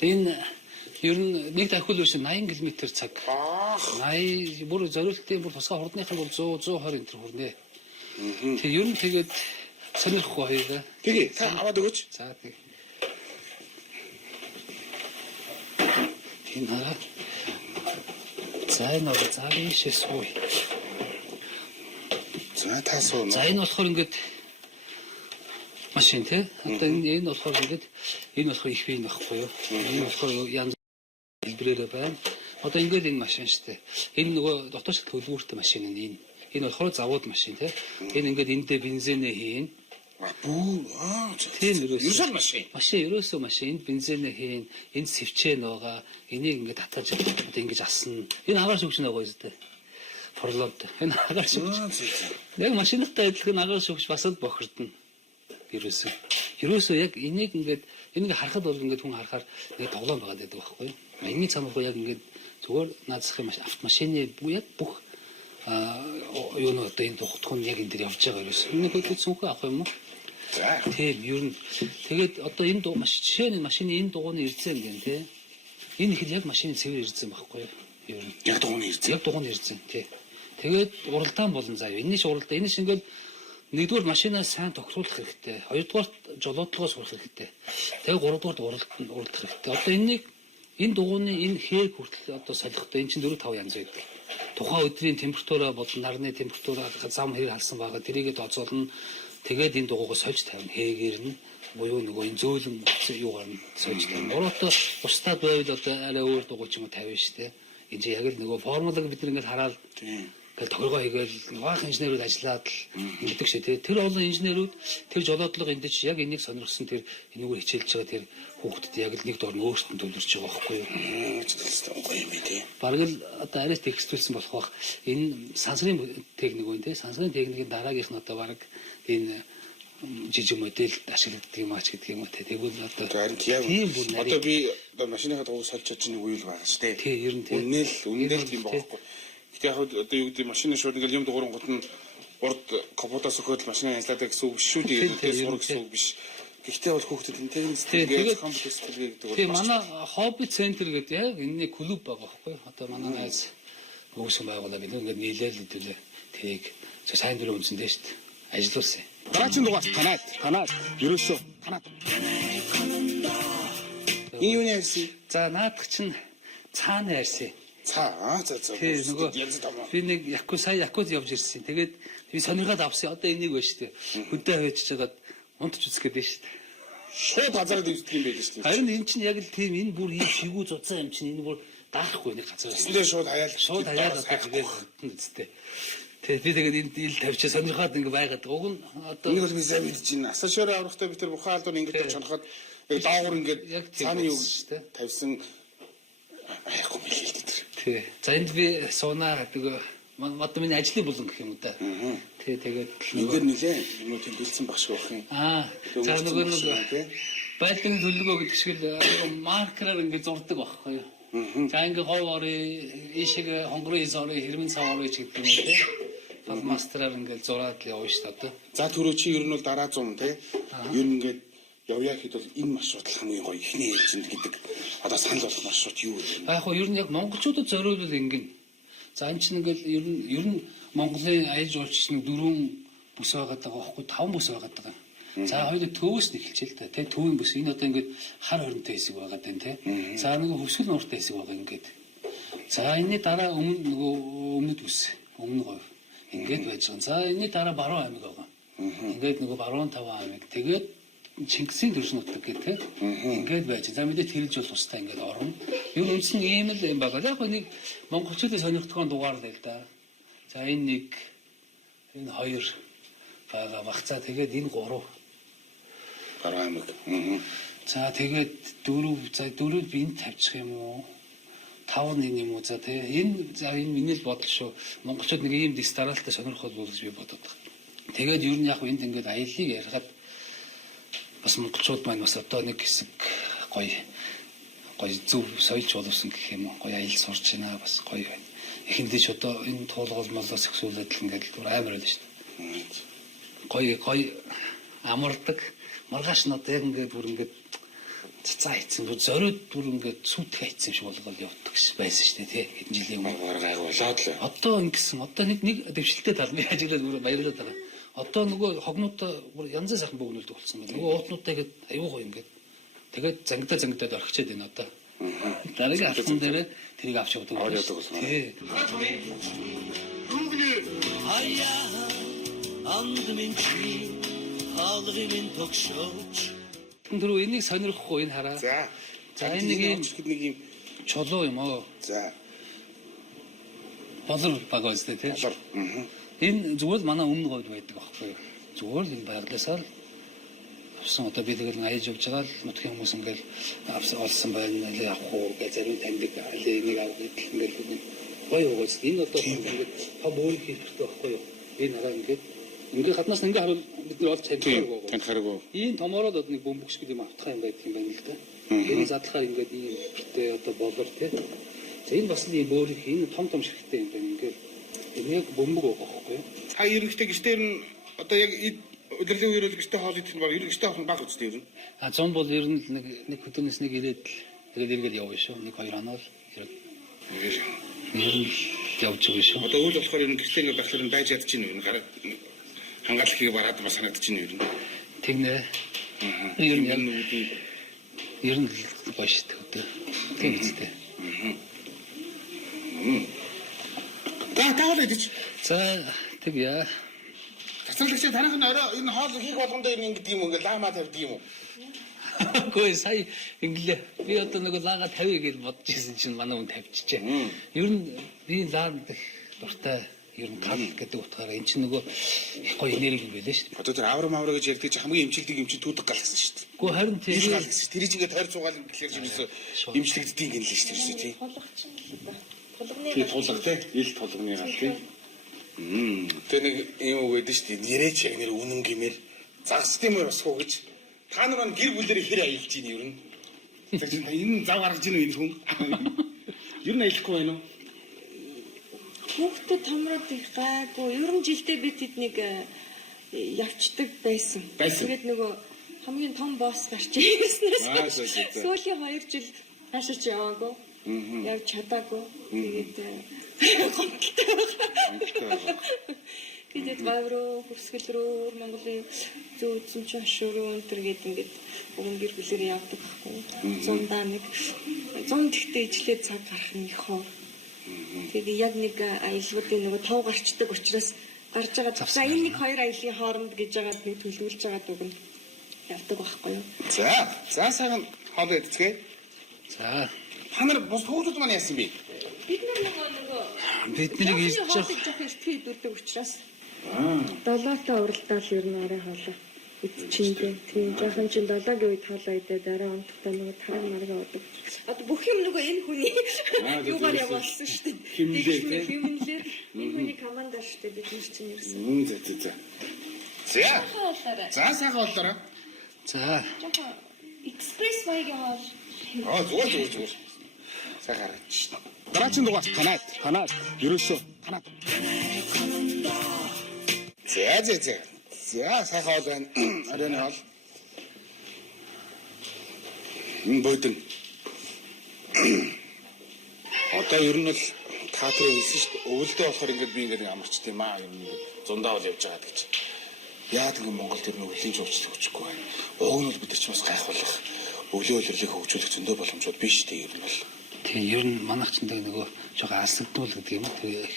Энэ ер нь нэг давхил биш 80 км цаг. 80 бүр зориултын бүр тусгай хурдныхан бол 100 120 энэ хүрнэ. Тэгээ ер нь тэгээд сонирхгүй хоёроо. Тэгээ та аваад өгөөч. За тэг. Энэ хараа. За энэ бол ийшээ сууя. За таасуу. За энэ болохоор ингээд машин тий. Одоо энэ болохоор ингээд энэ болохоор их бий нөхгүй юу. Энэ болохоор янз хэлбэрээр байна. Одоо ингээд энэ машин шүү дээ. Энэ нөгөө дотоодч төлбөртэй машин энэ. Энэ болохоор завод машин тий. Энэ ингээд эндээ бензинээ хийн. Тийм ерөөсөө машин. Машин ерөөсөө машин энд бензинээ хийн. Энд сэвчээ нөөгаа. Энийг ингээд татаж одоо ингэж асна. Энэ хагаар шүгч нөгөө юм дээ. Форлоод энэ хагаар шүгч. Яг машинтай адилхан агаар шүгч бас л бохирдно. Ерөөсөө яг энийг ингээд энийг харахад бол ингээд хүн харахаар нэг тоглоом байгаа гэдэг байхгүй юу? Энэний цаанаа яг ингээд зүгээр наацхийн автомашины яг бүх юу нөө одоо энэ тухтх нь яг энэ дээр явж байгаа ерөөсөө. Энийг хөдөлгөөн сүнхээ авах юм уу? Тийм ер нь тэгээд одоо энэ жишээ нь машины энэ дугууны ирцэн гэн тий. Энэ ихэд яг машины цэвэр ирцэн байхгүй юу? Ер нь яг дугууны ирцэн тий. Тэгээд уралдаан болон заяа. Энэний уралдаа энэ шиг ингээд Нэгдүгээр машинаа сайн тохируулах хэрэгтэй. Хоёрдугаар жолоодлогоо сурах хэрэгтэй. Тэгээ гуравдугаар уралдах хэрэгтэй. Одоо энэ дугуйны энэ хээг хүртэл одоо солихдоо эн чинь 4-5 янз байдаг. Тухайн өдрийн температураа болон нарны температураа зам хэрэг халсан байгаа. Тэрийгээ тооцоолно. Тэгээд энэ дугуйгаа сольж тавина. Хээгээр нь буюу нөгөө энэ зөөлөн юугаар нь сольж тавина. Уралдаа устдад байвал одоо арай өөр дугуй ч юм уу тавина шүү дээ. Энэ чинь яг л нөгөө формулыг бид нэг хараад тэгэл тохиргоо хийгээл баах инженерүүд ажиллаад л ингэдэг шүү дээ. Тэр олон инженерүүд тэр жолоодлого энд чинь яг энийг сонирхсан тэр энэгээр хичээлж байгаа тэр хүүхдэд яг л нэг дор нь өөртөө төлөвлөж байгаа байхгүй юу? Гоё юм тий. Бараг л одоо арай текстүүлсэн болох бах. Энэ сансрын техник үн тий. Сансрын техникийн дараагийнх нь одоо бараг энэ жижиг модель ашиглагддаг юм ач гэдэг юм уу тий. Тэгвэл одоо тийм бүр одоо би одоо машиныхаа дугуй сольж чадчих нэг үйл байгаа шүү дээ. Тий, ер нь тий. Үнээл юм байхгүй. Гэтэ яг одоо юу гэдэг машины шууд ингээл юм дугуйн гот нь урд капотоос өгөхөд машины ажилладаг гэсэн үг шүү дээ. Тэр сурах гэсэн үг биш. Гэхдээ бол хүүхдэд энэ техник компьютер гэдэг бол тий манай хобби центр гэдэг яг энэ клуб байгаа байхгүй. Одоо манай найз өгсөн байгууллага бид ингээд нийлээл хэдүүлээ. Тэрийг сайн дөрөв үнсэндээ шүү дээ. Ажиллуулсан. Дараагийн дугаас танаад ерөөсөө танаад. Энэ юу нэрсэн? За наадах чинь цаана ярьсан. За. Тий нөгөө би нэг сая якуд явж ирсэн. Тэгээд би сонирхоод авсан. Одоо энийг байна шүү дээ. Хөдөө хавьчих жагаад унтж үзэх гээд байна шүү дээ. Шууд газараа дэвсдэг юм байл шүү дээ. Харин энэ чинь яг л тийм энэ бүр ийм шигүү зузаан юм чинь энэ бүр даахгүй нэг газар. Эндээ шууд хаяал одоо тэгээд үстэй. Тэгээд би тэгээд энд ил тавьчаа сонирхоод ингэ байгаад уг нь одоо нэг бол би сайн мэдэж байна. Асашорын аврахтай би тэр бухан алдар ингэж чоноход яг даавар ингэж цааны юу тавьсан хайхгүй мэлээ тэр. Тий. За энд би суунаа тэгээ мод миний ажлын булан гэх юм уу да. Тий тэгээд эндэр нилээ юм уу тэмдэглэсэн баг шиг байх юм. За нөгөө байлгын төлөвлөгөө гэдэг шиг л маркераар ингэ зурдаг байхгүй юу. За ингэ хов орой ишиг хонгорын орой хэрмэн цав орой ч гэдэг юм уу тий. Мастераар ингэ зураад л явна шүү дээ. За түрүү чи ер нь бол дараа 100 тий. Ер нь ингэ явъя хэд бол энэ маршрут хамгийн гоё ихний ээлжинд гэдэг одоо санал болох маршрут юу вэ? Яг хоо ер нь яг монголчуудад зориулвал ингэн. За энэ чинь ингээл ер нь Монголын аял жуулч нэг 4 бүс байгаад байгаа байхгүй 5 бүс байгаад байгаа. За хоёул төвөөс нь эхэлчихэ л та тий төвийн бүс энэ одоо ингээд хар хоримтой хэсэг байгаад байна тий. За нэг хөвсгөл нууртай хэсэг байгаа ингээд. За энэний дараа өмнөд бүс өмнө говь ингээд байж байгаа. За энэний дараа баруун аймаг байгаа. Ингээд нөгөө баруун таван аймаг тэгээд Чингисийн төрс нутаг гэдэг ингээд байж. За мэдээ тэрж бол тустай ингээд орно. Юу үндсэн ийм л юм байгаа. Яг нэг монголчуудын сонирхтгоон дугаар л да. За энэ хоёр байгаа баг. За тэгээд энэ 3 баруун аймаг. За тэгээд 4 би энд тавьчих юм уу? 5 нэг юм уу? За тэгээ энэ миний л бодол шүү. Монголчууд нэг ийм дистаралтай сонирхол болж би бодоод байна. Тэгээд ер нь яг энд ингээд аяллыг ярихад бас монголчууд маань бас одоо нэг хэсэг гоё зөв соёлж боловсон гэх юм уу гоё аялал сурч байна бас гоё байна. Эхэндээ ч одоо энэ туулгал молоос ихсүүлээд л ингээд амар байл шүү дээ. Гоё амардаг маргааш нь одоо яг ингээд бүр ингээд цаа хийцэн бүр зориуд бүр ингээд сүйтгэ хийцэн шиг болгоод явдаг байсан шүү дээ тий хэдэн жилийн өмнө гайг болоод л одоо ингэсэн одоо нэг дэвшилтэй тал нэг ажиглаад бүр баярлаад байгаа. Одоо нөгөө хогнуудаа бүр янз сайхан бөгнөлдөг болсон байна. Нөгөө уутнуудаа ихэд аюу гоё ингээд тэгээд зангидаад орхичээд байна одоо. Дараагийн алхам дээр тэрийг авч явдаг болсон. Тий. Ая андмын чи хаалгын тогшооч. Тэр энийг сонирхгүй энэ хараа. За энэ нэг юм чулуу юм оо. За. Болор баг өстэй тий. Энэ зүгээр л манай өмнө говьд байдаг аахгүй юу. Зүгээр л энэ байглаасаа л авсан одоо би тэгэл аяж явж байгаа л нутгийн хүмүүс ингээл олсон байна явах уу гэж зарим таньдаг нэг авдаг ингээл гоё уус энэ одоо ингээд том өөр хэрэгтэй байхгүй юу. Энэ хараа ингээд гаднаас нь ингээд харуул бид нар олж танихааргүй. Энэ томороод одоо нэг бөмбөг шиг юм автах юм байдаг юм байна л да. Энэ задлахаар ингээд ийм хэрэгтэй одоо болор тий. За энэ бас нэг өөр энэ том ширхтэй юм байна ингээд яг бөмбөг байгаа байхгүй юу? Та ерөнхийдөө гişтэр нь одоо яг удирдлагын үеэр л гişтэ хоол идэх нь баг гişтэ хоол баг үстэй ер нь. 100 бол ер нь нэг хөдөөнөөс нэг ирээд л тэгээд эргээд явна шүү. 1-2 хоног ирээд. Ер нь явж байгаа шүү. Одоо үйл болохоор ер нь гişтэ ингээд байхлаар байж ядчих чинь ер нь гараад хангалтлагыг бараад бас санагдаж байна юу? Тэгнэ. Ер нь яг нүүдийн ер нь гоё шүү дээ. Тийм үстэй. таавал идэж. За тэг яа. Тасрагч танах нь орой энэ хоол хийх болгондоо энэ ингэдэг юм ингээл лаама тавьдаг юм уу? Гой сая инглээ. Би одоо нэг лага 50 гэж бодож ирсэн чинь манай хүн тавьчихжээ. Ер нь би лаг дуртай ер нь гал гэдэг утгаараа эн чинь нөгөө их гоё энерги юм байлээ шүү дээ. Одоо тэр аврам авраа гэж ярьдаг чи хамгийн эмчилдэг юм чи түүдэг гал гэсэн шүү дээ. Гэхдээ харин Тэр тэр гал гэсэн. Тэр чинь ингээд тойр цугаал гэхэлэр чинь эмчлэгддэг юм гэлээ шүү дээ тий. Тулгачин л да. Тулганы тий тулга тий. Ил тулганы гал тий. Тэр нэг юм уу гэдэг шүү дээ. Нэрэж яг нэр үнэн гэмээр загсд юм уу бас хөө гэж. Та нар нь гэр бүлэрээ хэр аялж ийн ер нь. Тэр чинь энэ зав гаргаж ийн энэ хүн. Ер нь аялахгүй байна уу? хүүхдүүд томроод их гайгүй. Ер нь жилдээ бид тэднийг явцдаг байсан. Тэгээд нөгөө хамгийн том босс гарч ирснээс сүүлийн 2 жил хашиж яваагүй. Явж чадаагүй. Тэгээд тэгээд гавруу, хөвсгөл рүү, Монголын зөө үзэн чинь хашууруу өнтер гээд ингээд өгөн гэр бүлэрээ явдаг байхгүй. 100 тэгтээ ижлээ цаг гарах нь их хоо. Тэгээд яг нэг аялгуудын нөгөө тов гарчдаг учраас гарч байгаа. За энэ нэг 2 аяллаа хооронд гэж яагаад нэг төлөвлөж байгаа дүгнэ явдаг байхгүй юу? За сайхан хоол идцгээ. за Та нар бус хүүхдүүд маань яасан бэ? Бид нар нөгөө биднийг ирж жоох эртний идүүлдэг учраас 7-той уралдаал ер нь арай хоолоо идчихэндээ. Тийм жоохон чин 7-гийн үед хоолоо идээд арай онцгой нөгөө таран маргаа удаг. Одоо бүх юм нөгөө энэ хүний юугаар явуулсан шүү дээ. Хэмнэлээр энэ хүний командаар шүү дээ бид нар чинь ирсэн. За. За сайхан болоорой. за Жоохон экспресс вайгийн хоол. Зүгээр. Сайхан хараач. Дараагийн дугаас танаад. Ерөөсөө танаад. За сайхан хоол байна. Оройн хоол. Энэ бодин. Одоо ер нь л театр хийсэн шүү дээ. Өвөлдөө болохоор ингээд би ингээд амарчт юм аа. Юм зундаа бол явж байгаа гэж. Яагаад гэвэл Монголд ер нь өвлийн жуулчлал өгчихгүй байна. Уг нь бол бид нар ч бас гайхуулах өвлийн үйлрэлийг хөгжүүлэх зөндөө боломжууд биш дээ ер нь бол. тийм ер нь манайх ч нөгөө жоохон алсагдвал гэдэг юм. Тэр их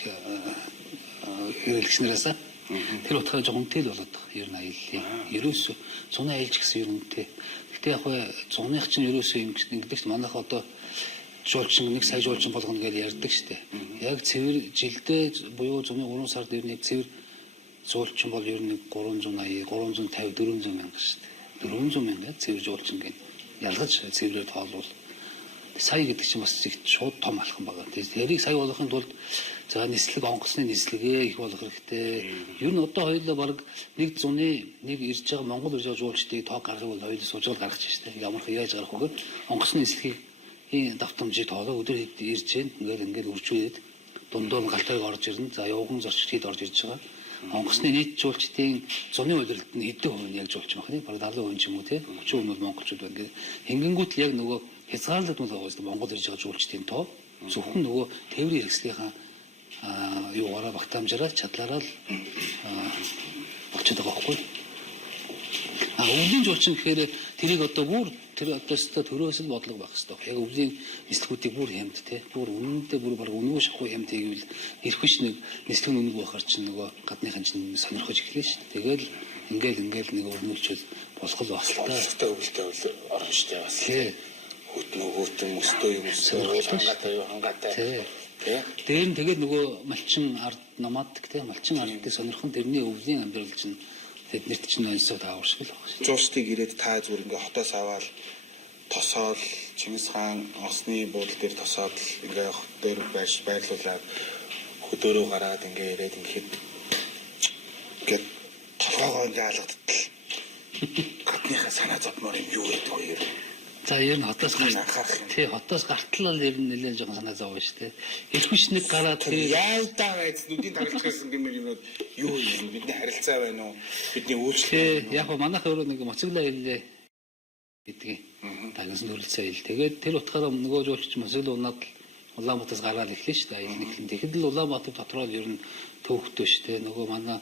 хэрэглэгчнээс тэр утгаараа жоохон тэл болоод байгаа. Ер нь аяллаа. Ерөөсөө зуны аялж гэсэн ер нь тий. Гэтэ яг зуных чинь ерөөсөө ингэдэг чинь манайх одоо жуулчин 1 сая жуулчин болгоно гэж ярьдаг штэ. Яг цэвэр жилдээ буюу зуны 3 сард ер нь яг цэвэр жуулчин бол ер нь 380, 350, 400 мянга штэ. 400 мянга цэвэр жуулчин гэн ялгаж цэврээр тоолвол сая гэдэг чинь бас их шууд том алхам байгаа. Тэгээд тэрийг сая болгохын тулд за нислэг онгоцны нислэгээ их болгох хэрэгтэй. Ер нь одоо хоёулаа баг нэг зуны нэг ирж байгаа Монгол ирж байгаа жуулчдыг тоог гаргах бол хоёулаа сужаал гаргаж штэ. Ямар их яаж гарах вэ? Онгоцны нислэгийг давтамжийг тоолоо өдөр хэд ирж гэн ингээд үржүүлээд дундуур нь галтайг орж ирнэ. За явган зорчид орж ирж байгаа. Онгоцны нийт жуулчдын зуны удирдалд нь хэдэн хувь нь яг жуулч байна. Бараг 70% ч юм уу те. 30% нь монголчууд байна. Ингээд хингингүүт л яг нөгөө хязгаарлалт мөн байгаа шүү. Монгол ирж байгаа жуулчдын тоо зөвхөн нөгөө тээврийн хэрэгслийнхаа юугаараа багтаамжаараа чадлаараа л болчиход байгаа байхгүй. Өвлийн жуулчин гэхээр тэрийг одоо бүр тэр одоо төрөөс нь бодлого байх хэрэгтэй. Яг өвлийн нислэгүүдийг бүр хямд те. Бүр үнэндээ бүр баг үнэгүй шахуу хямд хийвэл ирэхвч нэг нислэг нь үнэг байхаар чинь нөгөө гадныхан чинь сонирхож эхлэв шүү дээ. Тэгэл ингээл нэг өрнүүлчил болох л бас та. Өвөлтэй орно шүү дээ бас. Хөтөн мөстөө юм хангаатай. Тэ. Дээр нь тэгээд нөгөө малчин ард намаадаг те. Малчин ардыг сонирхон тэрний өвлийн амьдрал чинь тэднэрт чинь онцгой тааваршгүй л байна. Жуулчдыг ирээд та зүгээр ингээ хотоос аваад тосоол Чингис хаан осны буудлын дээр тосоод ингээ хот дээр байрлуулад хөдөөрөө гараад ингээ ирээд ингээд толгоогоо ингээ алгадтал. Гадныхаа санаа зовмоор юм юу гэдэг вэ? За ер нь хотоос гарах юм. Тий, хотоос гартал бол ер нь нэлээд жоохон санаа зовж шүү дээ. Ирэхвч нэг гараад тий яалтаа байц нүдийн таргалцсан гэмээр юмнууд юу юм бидний харилцаа байна уу? Бидний үйлчлэл. Яг го манайх өөрөө нэг моцоглоо хэллээ гэдгийг. Тагнасан төрөлцөө хэл. Тэгээд тэр утгаараа нөгөө жуулч моцоглоо унаад Улаанбаатараас гараад эхлэв шүү дээ. Аялал эхлэн. Тэгэхэд л Улаанбаатар дотроо ер нь төвхтөө шүү дээ. Нөгөө манай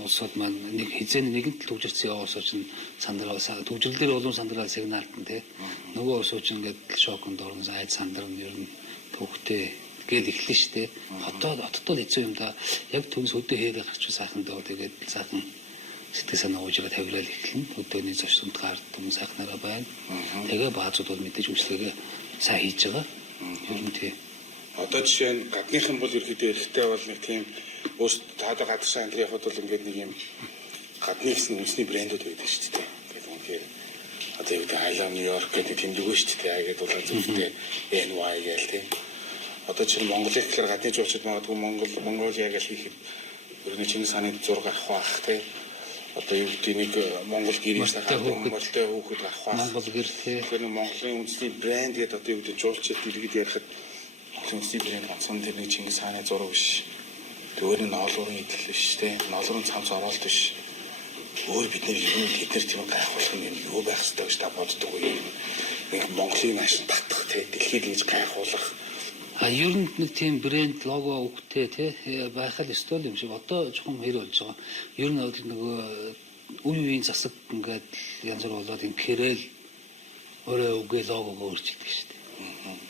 улсууд маань нэг хизээний нэгэн төвжирсэн улсууд чинь сандрал төвжирлэр олон сандрал сигналтан тий. Нөгөө улсууд чинь ингээд шоконд орно айд сандрал ер нь төвхтэй гээд эхлэн штэ. Хотод хэцүү юм да. Яг түнс өдөө хэрэг гарч сайхан дөө тэгээд сайхан сэтгэл санаа уужгаа тавирал эхлэн өдөөний зочдод гардсан сайхнараа байна. Тэгээ баазууд бол мэдээж үйлчлэгээ сайн хийж байгаа. Ер нь тий. Одоо жишээ нь гадныхан бол ерөөдөө эрэхтэй бол нэг тийм өөс таада гадагшаа андрын явахад бол ингээд нэг юм гадны гэсэн үндэсний брэндүүд байдаг шүү дээ. Тэгээд үнэхээр одоо яг I love New York гэдэг тэмдэггүй шүү дээ. Аягаад бол зөвхөн NY гээл тийм. Одоо чинь Монголын гэхээр гадны жуулчид магадгүй Монголиа гэж хийхэд ерөнхий чиний санаанд зураг авах бах тийм. Одоо юу гэдэг нэг Монгол гэрээс Монголтой хүүхэд гарах бах. Монгол гэр тий. Тэгэхээр Монголын үндэсний брэнд гэдэг одоо юу гэдэг жуулчид иргэд ярихад Монголын брэнд ганцхан тэр нэг Чингис хааны зураг биш. Өөр нь ноолуурын идэл биш те. Ноолуурын цамц оролт биш. Өөр бид нэр юм тэднэр тийм гайхуулах юм юу байх ёстой гэж та боддог уу? Нэг Монголын маш татах те. Дэлхийд ингэж гайхуулах. Ер нь нэг тийм брэнд лого өгтэй те байх л ёстой юм шиг одоо жоохон хэр болж байгаа. Ер нь нөгөө үе үеийн засаг ингээд янз бүр болоод энэ кэрэл өөрөө үгээ логого өөрчилдөг шүү дээ.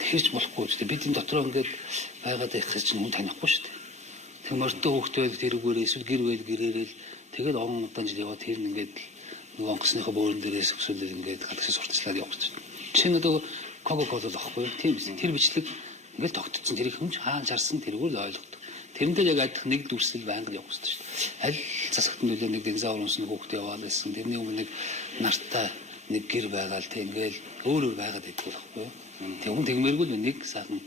Тэгэрч болохгүй шүү дээ. Бид энэ дотроо ингээд байгаад байх гэж хүн танихгүй шүү дээ. Тэг мөртөө хөөхтэй тэрүүгээр эсвэл гэрээрэл тэгэл он удаан жил яваад тэр ингээд нөгөө онгоцныхоо бөөрөн дээрээс өсвөл ингээд гадагшаа сурталчлаад явчихсан. Чинь одоо Coca-Cola л ахгүй тийм биз. Тэр бичлэг ингээд тогтцсон тэрийг хүмж хаан чарсан тэрүүгээр л ойлгодог. Тэрнтэй яг адилхан нэг дүрсэл байнга явах хэрэгтэй шүү дээ. Аль засагт нь нэг динозавр унсны хөөхтэй яваад байсан. Тэрний өмнө нэг нартай нэг гэр байгаал тийм ингээл өөр байгаад идэх байхгүй юу. Тэг хүн тэгмээргүй л нэг сайхан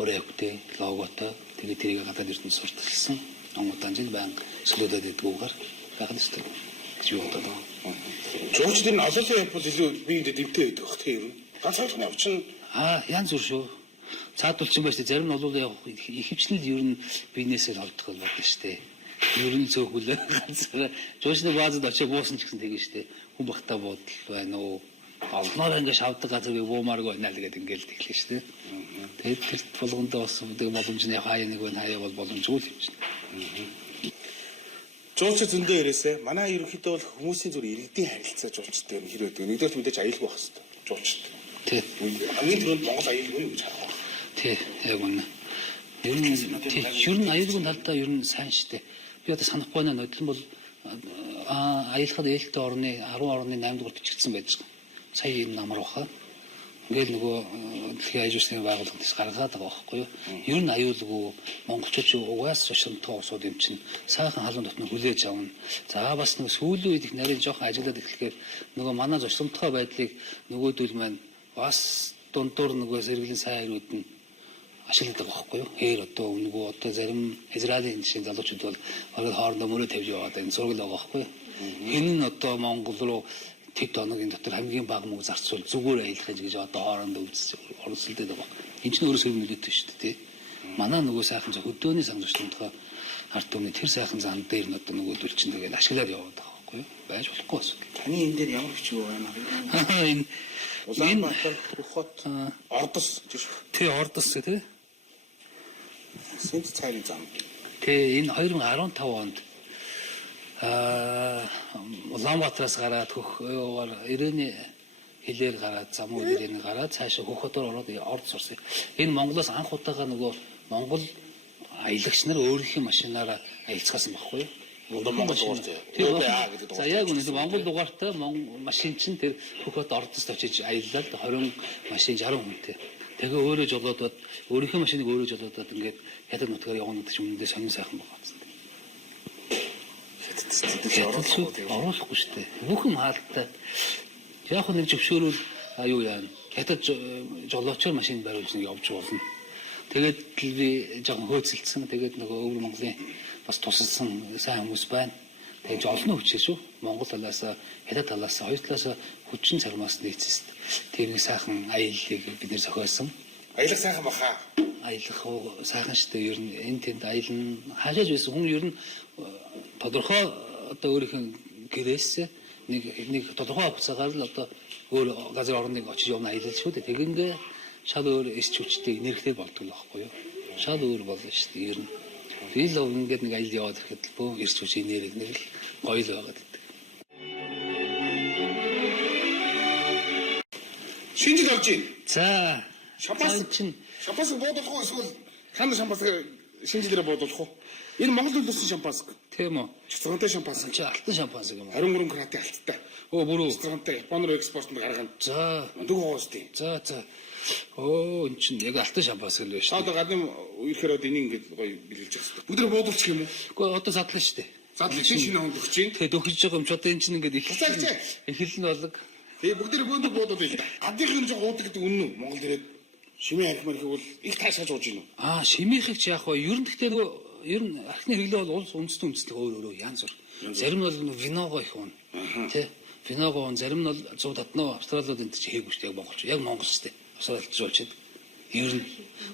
өөрөө явахтэй логотой тэгээ тэрийг гадаад эрдэнэ сурталчилсан онгоцон жил байнга сүлөөдөд идэгүүгээр байгаад өстэй гэж бодоод байгаа. Жуулчдын олоолын явбал илүү биеинд дэвтэй байдаг бах тийм юм. Ганц ойлгоны явчин янз бүр шүү. Цаадулчин байж зарим нь олоолын явах ихэвчлэн ер нь бизнесээр холдох бол болно шүү дээ. Ер нь цөөхөл ганцаараа жуулчны баазад очиж буусан ч гэсэн тэгэн шүү дээ. Хүн бахта бодол байна уу? Олноор ингээд шавдаг газар би буумааргүй байна л гэдэг ингээд тэглэх шүү дээ. Тэгээд тэр болгондоо бас нэг боломжны хаяа нэг байна хаяа бол боломжгүй юм чинь. жуулч зөндөө ирээсэ. Манай ерөнхийдөө бол хүмүүсийн зүр иргэдийн харилцаа жуулчтай юм хэрэг байдаг. Нэгдүгээр мэдээж аюулгүй байх хэрэгтэй. Жуулчт. Тий. Хамгийн түрүүнд Монгол аюулгүй гэж харах байна. Тий, яг үнэ. Ер нь аюулгүй талдаа ер нь сайн шүү дээ. Би одоо санахгүй байна. Нодлон бол аюулхад ээлтэй орны 10 орны 8 дугаар бичигдсэн байж байгаа. Сая энэ намар баха. Ингээл нөгөө дэлхийн аяж усны байгууллагаас гаргаад байгаа байхгүй юу? Ер нь аюулгүй монголчууд угаас шошинтой усууд юм чинь сайхан халуун дотно хүлээж авна. За бас нэг сүүлийн үед их нарийн жоохон ажиллаад эхлэхээр нөгөө манай зочдтой байдлыг нөгөөдөл маань бас дундуур нөгөө сэргэлийн сайн хэрүүд нь ашигладаг байхгүй юу? Хээр одоо нөгөө одоо зарим Израилийн жишээ залуучууд бол орой хоорондоо мөрөө тавьж яваад энэ зураг л байгаа байхгүй юу? Энэ нь одоо Монгол руу тэд оногийн дотор хамгийн бага мөнгө зарцуул зүгээр аялах гэж одоо хоорондоо оролцолдог байгаа. Энэ ч өөрөөс өөр нөлөөтэй шүү дээ. Манай нөгөө сайхан зөв хөдөөний сан зочдынхоо ард түмний тэр сайхан зан дээр нь одоо нөгөөдөл чинь тэгээд ашиглаад яваад байгаа байхгүй юу? Байж болохгүй асуудал. Таны энэ дээр ямар хүчгүй байна? Энэ Улаанбаатар, Хот, Ордос гэж. тий Ордос тий. Сэнт цайрын зам. Тий энэ 2015 онд Улаанбаатараас гараад хөхөөр ирээний хилээр гараад замуу ирээний гараад цаашаа хөхөтөр ороод орд сурсан. Энэ Монголоос анх удаага нөгөө Монгол аялагч нар өөрийнхөө машинаараа аялцгаасан байхгүй юу? Монгол дугаар тийм. За яг үнэ Монгол дугаартай машин чинь тэр хөхөт ордост очиж аяллаа 20 машин 60 хүнтэй. Тэгээ өөрөө жолоодод өөрийнхөө машиныг өөрөө жолоодод ингээд ядад нутгаар явна гэдэг чинь үнэндээ сонир сайхан байгаа. Оруулахгүй шүү дээ. Бүхэн хаалттай. Яг нэг зөвшөөрөл юу яана. Хятад жолоочор машин бариулж нэг явж болно. Тэгээд би жоохон хөөцөлдсөн. Тэгээд нөгөө өвөр Монголын бас тусалсан сайн хүмүүс байна. Тэгээд олон хүчээ шүү. Монгол талаас, Хятад талаас, хоёр талаас хүчин цармаас нийцсэн. Тэр нэг сайхан аяллыг бид нэр зохиосон. Аялах сайхан баха. Аялах сайхан шүү дээ. Ер нь энэ тэнд аялна. Хаашааж байсан хүн ер нь тодорхой одоо өөрийнхөө гэрээс нэг тодорхой хугацаагаар л одоо өөр газар орныг очиж явна аялал шүү дээ. Тэгингээ шал өөр эсч хүчтэй нэрхтэй болдог л байхгүй юу? Шал өөр болно шүү дээ. Ер нь Би л ингээд нэг аялал яваад ирэхэд л бөө ирч хүч энерги нэг л гоё л байгаад байдаг. Шинэ жил болж байна. За. Шампанс чинь шампанс буудуулах уу эсвэл хана шампанс шинэ жилээр буудуулах уу? Энэ Монгол улсын шампанс. тийм үү. Цэцгэнтэй шампанс. Чи алтан шампанс юм уу? 23 градустай алттай. Оо бүрүү. Цэцгэнтэй Япон руу экспортод гаргана. За. Дуг хоостой. За. Оо эн чинь яг алтан шампанс л байна шүү. Одоо гадны ирэхээр одоо энийг ингээд гоё бэлгэлж явах хэрэгтэй. Бүгд буудуулчих юм уу? Гэхдээ одоо задлаа шүү дээ. Задлаа шинэ хонд өгч чинь. Тэгээд өгч байгаа юм ч одоо эн чинь ингээд эхэлнэ болог. Тэгээ бүгд бөөндө буудуулъя л да. Гадных юм жоо уудаг гэдэг үнэн үү? Монгол ирээд шимээ арх мэрхийг бол их таашааж ууж гинөө. Шимийнхийг ч яах вэ? Ер нь гэхдээ нөгөө ер нь архины хэрэглээ бол улс үндэстэн өөр янз бүр. Зарим нь бол виного их уун. Тэ? Виного уун, зарим нь бол 100 татнаа Австралиуд энэ ч хийгээгүй шүү дээ яг Монгол ч. Яг Монгол шүү дээ. Австралид ч болж байна. Ер нь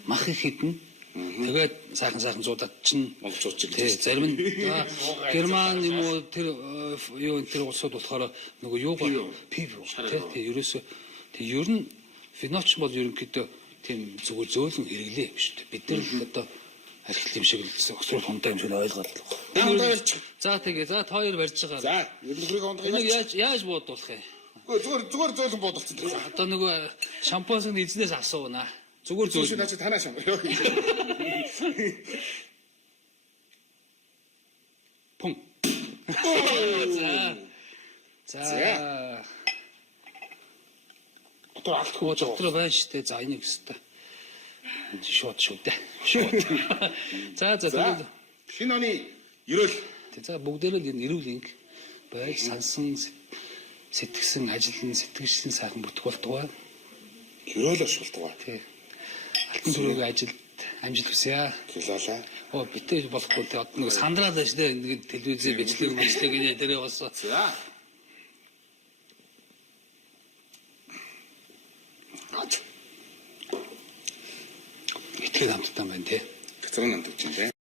мах их хитэн. Тэгээд сайхан 100 татчин монголчууд ч тий зарим нь Герман юм уу тэр юу энэ улсууд болохоор нөгөө юугаар пив тий ерөөсөө тий ер нь финоч бол ерөнхийдөө тийм зүгээр зөөлөн хэрэглээ юм шүү дээ. Бид нар л одоо архил юм шиг л өсвөр хундаа юм шиг ойлгоод л. За тэгээ за та хоёр барьж байгаа. За ерөнхийдөө хондох энийг яаж буудуулах юм? Зүгээр зөөлөн буудалцсан. Одоо нөгөө шампансыг эзнээс асууна. Зүгээр зөөлөн начи танаа шам. Пум. За. Одоо алт хөөж дотор байна шүү дээ. За энийг өстэй. Шууд шүү дээ. Шууд. За тэгээд шинэ оны ерөөл. За бүгдээрээ л энэ эрүүл инг байж сансан сэтгсэн ажиллан сэтгэгчсэн сайхан бүтгүүлдэг. Ерөөл ашигладаг. Тий. Алтан төрөгийн ажилд амжилт хүсье. Хэлээлээ. Оо битээ болохгүй те одоо нэг сандраад байж тэ нэг телевизээр бичлэг гэнэ дээрээ болсон. За. Итгэл хамттай байна те. Цэцгэн намд гэж байна те.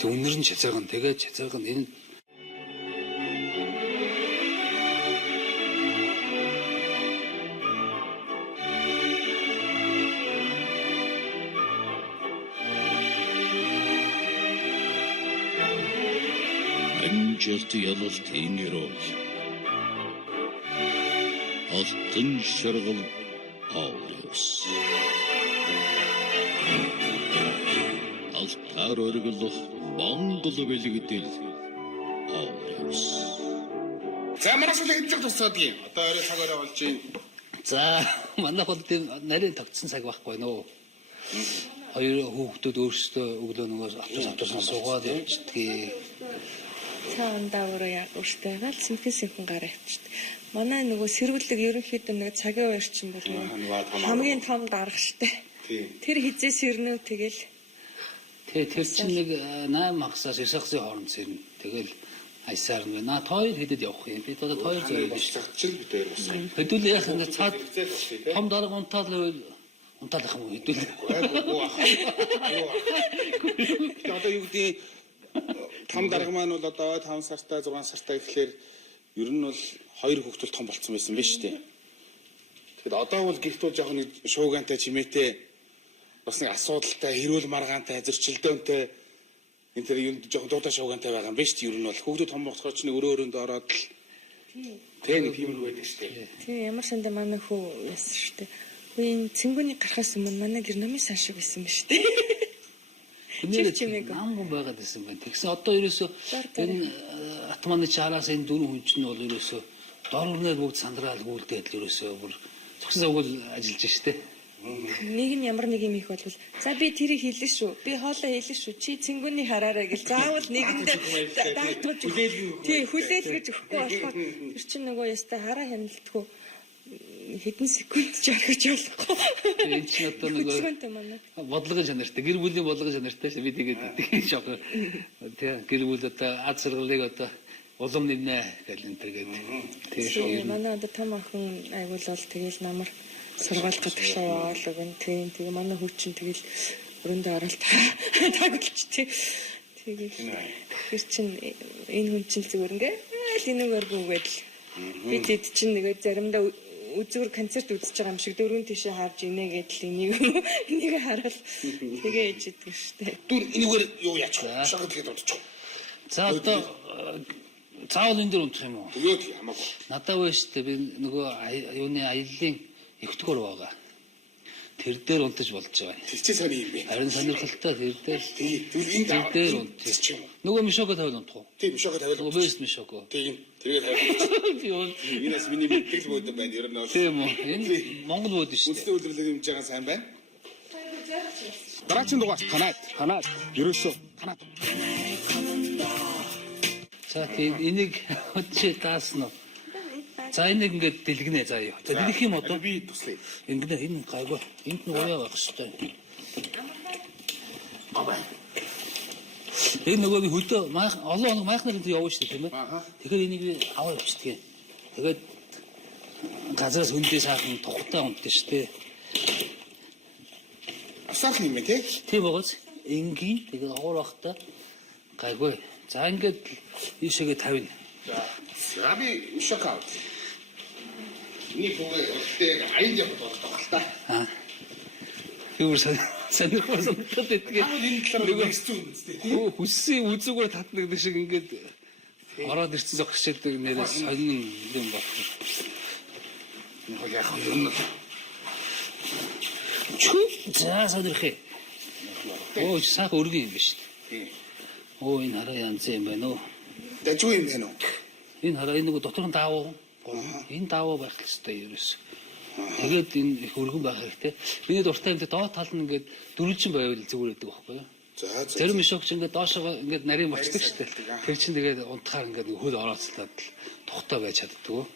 Тэг үнэр нь чацаарган тэгээд чацаарган энэ Амжилт ялалтын герой. Алтан шаргал Паулюс. Алтаар өргөлөх Монгол бэлгэдэл Паулюс. За манайс л хийж тусаад гин. Одоо орой цагаараа болж байна. за манай бол тийм нарийн тогтсон цаг байхгүй нөө. Хоёр хүүхдүүд өөрсдөө өглөө нөгөө автобусаар суугаад явчихдаг. Цаан даавраа яг өөртөө гал синхэн гараа явчихдаг. Манай нөгөө сэрвэлэг ерөнхийдөө нэг цагийн үеэр чинь бол хамгийн том дарга штэ. Тэр хизээ сэрнэв тэгэл. Тэгээ тэр чинь нэг 8 хагасаас 9 хагасын хооронд сэрнэ. Тэгэл айсаар нь наа хоёр хэдэд явах юм. Бид одоо хоёр зориг биш. Чинь бид хоёр бас. Хэдүүл яах юм цаад том дарга унтаал унтаалах юм уу хэдүүл. Одоо юу гэдэг том дарга маань бол одоо 5 сартай 6 сартай гэхлээр ер нь бол хоёр хүүхдүүл том болцсон байсан биз шүү дээ. Тэгэхэд одоо бол гихтүүл жоох нэг шуугантай чимээтэй бас нэг асуудалтай хэрүүл маргаантай зөрчилдөөнтэй энэ тэр юм жоох дуудаа шуугантай байгаа юм биш үү? Ер нь бол хүүхдүүд том болохоор ч нэг өрөөрөнд ороод л тийм нэг юм байдаг шүү дээ. Тийм ямар сандаа манай хүү яасан шүү дээ. Үгүй цэнгүүний гарахаас өмнө манай гэр намын сан шиг байсан ба шүү дээ. Хүнээр намган байгаад байсан байна. Тэгсэн одоо ерөөсөө энэ атманы чараас энэ дөрвөн хүн чинь бол ерөөсөө дор өрнөд бүгд сандраал гүйлдээд л ерөөсөө бүр зогсон загвал ажиллаж штэ. Нэг нь ямар нэг юм их болвол за би тэрийг хэлнэ шүү. Би хоолоо хэлнэ шүү. Чи цэнгүүний хараарай гэл заавал нэгэндээ даатгаж тий хүлээлгэж өгөхгүй болохоор тэр чинь нөгөө яста хараа хяналтгүй хэдэн секунд ч орхиж болохгүй. Энэ чинь одоо нөгөө бодлогын чанартай гэр бүлийн бодлогын чанартай би тэгээд шок. Тий гэр бүл одоо аз жаргалыг одоо улам нэмнэ гэл энэ төр гэдэг. Тий манай одоо том охин айгуул бол тэгэл намар сургаалт гэдэг шоуол өгөн тийм тэгээ манай хүү чинь тэгэл өрөндөө оролт тагдлч тий. Тэгээд тэр чинь энэ хүн чинь зүгээр ингээл энэгээр гүгээд бид чинь нэг заримдаа зүгээр концерт үзэж байгаа юм шиг дөрөв тийшээ харж инээгээд л энийг хараад тэгээ ээж идэг штэ. Дүр энэгээр юу яачих вэ? Шахаад тэгээд бодчих. За одоо заавал энэ дөр унтах юм уу? Тэгээд хамаагүй. Надад вэ штэ би нөгөө юуны аяллаа эгтгөр байгаа. Тэр дээр унтаж болж байгаа. Тэр чи сони юм бэ? Харин сонирхолтой тэр дээр. Тэгвэл энд Тэр дээр унтчих юм. Нөгөө мишого тавил унтах уу? Тийм мишого тавил. Нөгөө бест мишого. Тийм. Тэгээд тавил. Би он. Энэс миний мэддэг бод байна. Ер нь бол. Тийм үү. Энэ Монгол бод шүү дээ. Үндэсний үйлдвэрлэл юмж байгаа сайн байна. Дараагийн дугаар танаад. Ерөөсөө танаад. За тийм энийг чи даасан уу? За энийг ингээд дэлгэнэ заа юу. За дэлгэх юм одоо Би туслая. ингээд энэ гайгүй. Энд нь уяа байх хэрэгтэй. Аваа. Энэ нөгөө би хөдөө олон хоног майхнаар энэ явна шүү дээ тийм ээ. Аха. Тэгэхээр энийг би аваа явчихдаг. Тэгээд газраас хөндөө саахан тухтай унтдаг шүү дээ. Асаах юм тий? Тийм байгаач. Энгийн тэгээд агуур бахта гайгүй. За ингээд ийшээгээ тавина. За би мишого. Энийг бүгд өөртөө аянд явах болдог л та. Аа. Юу сонирхол сонирхол гэдгийг Энэ талаар нөгөө хэцүү юм үстэй тий? хүссэн үзүүгээр татна гэдэг шиг ингээд ороод ирсэн зогсчихдаг нэрээс сонин юм байна. Энэ хол яах вэ? Энэ За сонирхъя. Оо сайхан өргөн юм байна шүү дээ. тий. Оо энэ хараа янз юм байна уу? Дажгүй юм байна уу? Энэ хараа энэ нөгөө дотор нь даавуу. Энэ даавуу байх хэрэгтэй ерөөс. Тэгээд энэ их өргөн байх хэрэгтэй. Миний дуртай юм доод тал нь ингээд дөрвөлжин байвал зүгээр байдаг байхгүй юу? За Зарим мишогч ингээд доошоо ингээд нарийн болчдаг шүү дээ. Тэр чинь тэгээд унтахаар ингээд хөл орооцлаад тухтай байж чаддаг.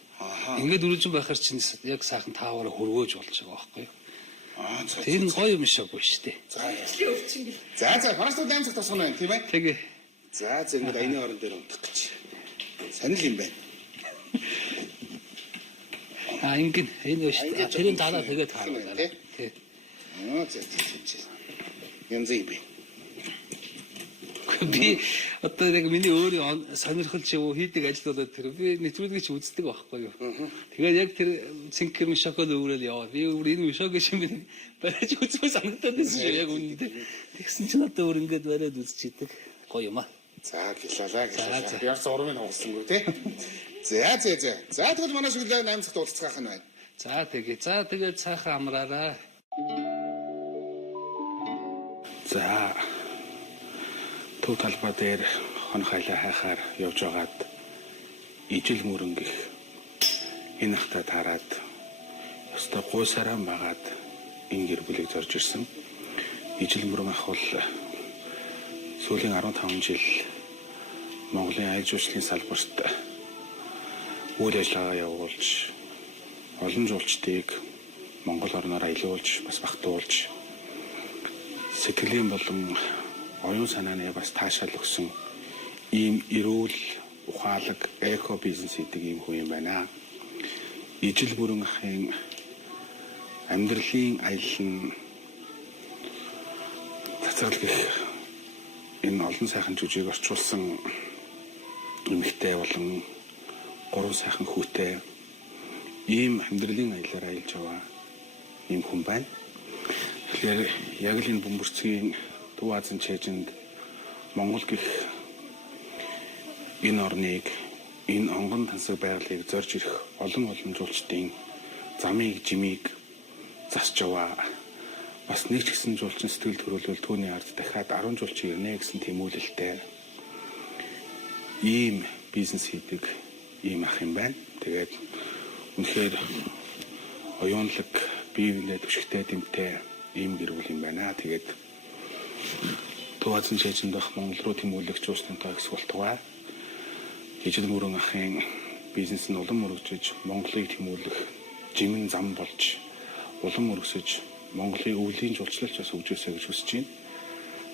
Ингээд дөрвөлжин байхаар чинь яг сайхан тааваараа хөргөөж болж байгаа байхгүй юу? за. Тэр нь гоё мишог биш шүү дээ. За парастууд 8 цаг тосгоно байна тийм ээ? Тэгээ За ингээд аяны орон дээр унтах гэж. Санал юм байна. ингээд энэ биш. Тэрийн дараа тэгээд таарна. Тий. За. Янз юм бэ. Би одоо яг миний өөрийн сонирхол ч юу хийдэг ажил болоод тэр би нэвтрүүлгийг ч үздэг байхгүй юу. Тэгээд яг тэр цинкер мишогод өөрөөл яваа. Би өөр энэ мишог шиг минь барьж үзмээ санагдаад байсан шүү яг үнэндээ. Тэгсэн чинь одоо өөр ингээд бариад үзчихийдэг. Гоё юм аа. За гэлээ. Яг зурмын хугацсангүй тий. За. Тэгвэл манай шүглээ 8 цагт уулзах нь байна. За тэгээд цаахан амраараа. За. Төв талбай дээр хон хайлаа хайхаар явж байгаад ижил мөрөнгө их энэ хата тараад өстой гуйсараа байгаад энэ гэр бүлийг зорж ирсэн. Ижил мөрөнгө ах бол сүүлийн 15 жил Монголын аяз жуулчлалын салбарт үйл ажиллагаа явуулж олон жуулчдыг Монгол орноор аялуулж бас багтуулж сэтгэлийн болон оюун санааны бас таашаал өгсөн ийм эрүүл ухаалаг эко бизнес гэдэг ийм хүн юм байна. Ижил бүрэн ахын амьдралын аялал нь цацрал гэх энэ олон сайхан жүжиг орчуулсан эмэгтэй болон 3 сайхан хүүтэй ийм амьдралын аяллаар аялж байгаа ийм хүн байна. Тэгэхээр яг л энэ бөмбөрцгийн Төв Азийн чэйжинд Монгол гэх энэ орныг энэ онгон тансаг байгалыг зорж ирэх олон жуулчдын замыг жимийг засч яваа. Бас нэг ч гэсэн жуулчин сэтгэл төрүүлвэл түүний ард дахиад 10 жуулчин ирнэ гэсэн тэмүүлэлтэй ийм бизнес хийдэг ийм ах юм байна. Тэгээд үнэхээр оюунлаг бие биенээ түшигтэй дэмтэй ийм гэр бүл юм байна. Тэгээд Төв Азийн чэйжинд дах Монгол руу тэмүүлэгч ууснантай экспортгаа ижил мөрөн ахын бизнес нь улам өргөжж Монголыг тэмүүлэх жимэн зам болж улам өргөсөж Монголын өвлийн жуулчлалч бас хөгжөөсэй гэж хүсэж байна.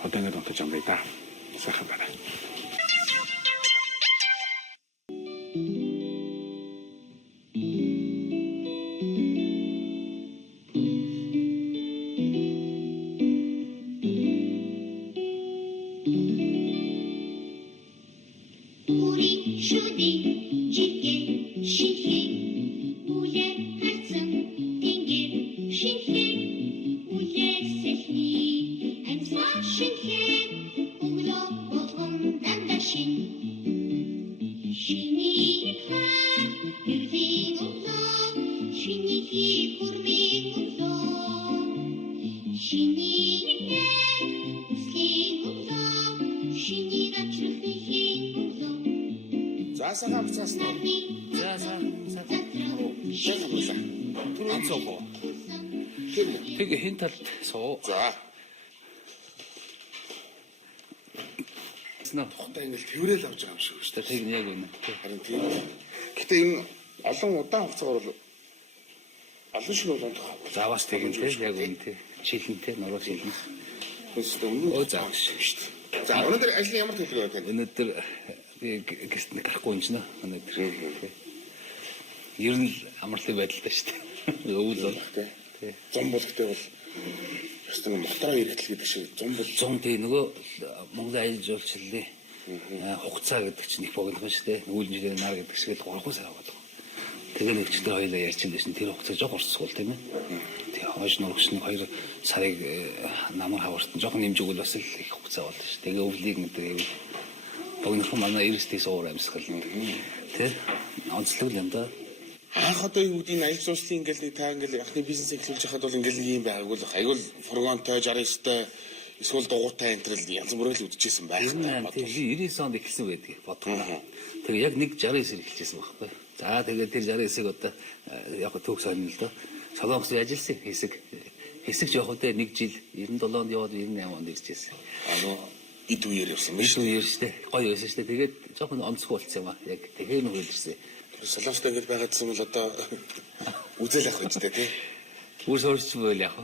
Одоо ингээд унтаж амрая да. Сайхан байна. 우리 슈디 쉽게 쉽게 우예 할증 сайхан амцсан уу? За сайн. Сайхан амцсан. Түрүүн цогоо. Тийм үү? Тэгээ хин талд суу. За. Снаа. Одоо ингээл тэрэл авч байгаа юм шиг шүү дээ. Тэг яг үнэ. Харин тийм. Гэтэ энэ олон удаан хугацаагаар бол олон шиг болоод Заавас тэгэн те яг үнэ те. Шилэнтэй нуруу шилэн. өстө өмнө Оо заах шүү дээ. За өнөөдөр ажлын ямар төлөв байна вэ? Өнөөдөр би гист гарахгүй юм чинь өнөөдөр. Ер нь амарлын байдалтай шүү дээ. Өвөл бол Тэ. Зам болгохтэй бол өстө мотороо хэрэгтэл гэдэг шиг зам бол 100 тий нөгөө Монголын аян жуулчлалын хугацаа гэдэг чинь их богинохон шүү дээ. Үүлэн жилийн нар гэдэг шиг л 3 сар болов. Тэгээ нэг ч тэр хоёлаа ярьж байсан. Тэр хугацаа жоох урсгал тийм ээ. Тэгээ хойш нурагчны 2 сарыг намар хавартан жоох нэмж өгвөл бас л их хугацаа болно шүү. Тэгээ өвлийг гэдэг богинохон манай эрсдээ суур амьсгал. Тэ онцлог юм да. анх одоо юу гэдэг энэ аял зууслын ингээл нэг та ингээл анхны бизнес эхлүүлж байхад бол ингээл нэг юм байгуул айгуул фургонтой 69-тай эсвэл дугуйтай энтрэл янз бүрэл үдчихсэн байх та бод. Тэгээ 99 онд эхэлсэн байдаг бодгоо. Тэгээ яг 169-ээр эхэлжсэн байхгүй. За тэгээд тэр 69-ыг одоо яг төгс хойно л доо. Солонгос ажилласан хэсэг жоохотой 1 жил 97 онд яваад 98 онд ирчихсэн. Эд үеэр явсан Биш үү штэ. Гоё байсан штэ. Тэгээд жоохон онцгой болцсон юм аа. Яг тэгээ нүгэл ирсэн. Солонгостой ингээд байгаадсан бол одоо үзэл авах үстэй тий. Үр сурч байл яг.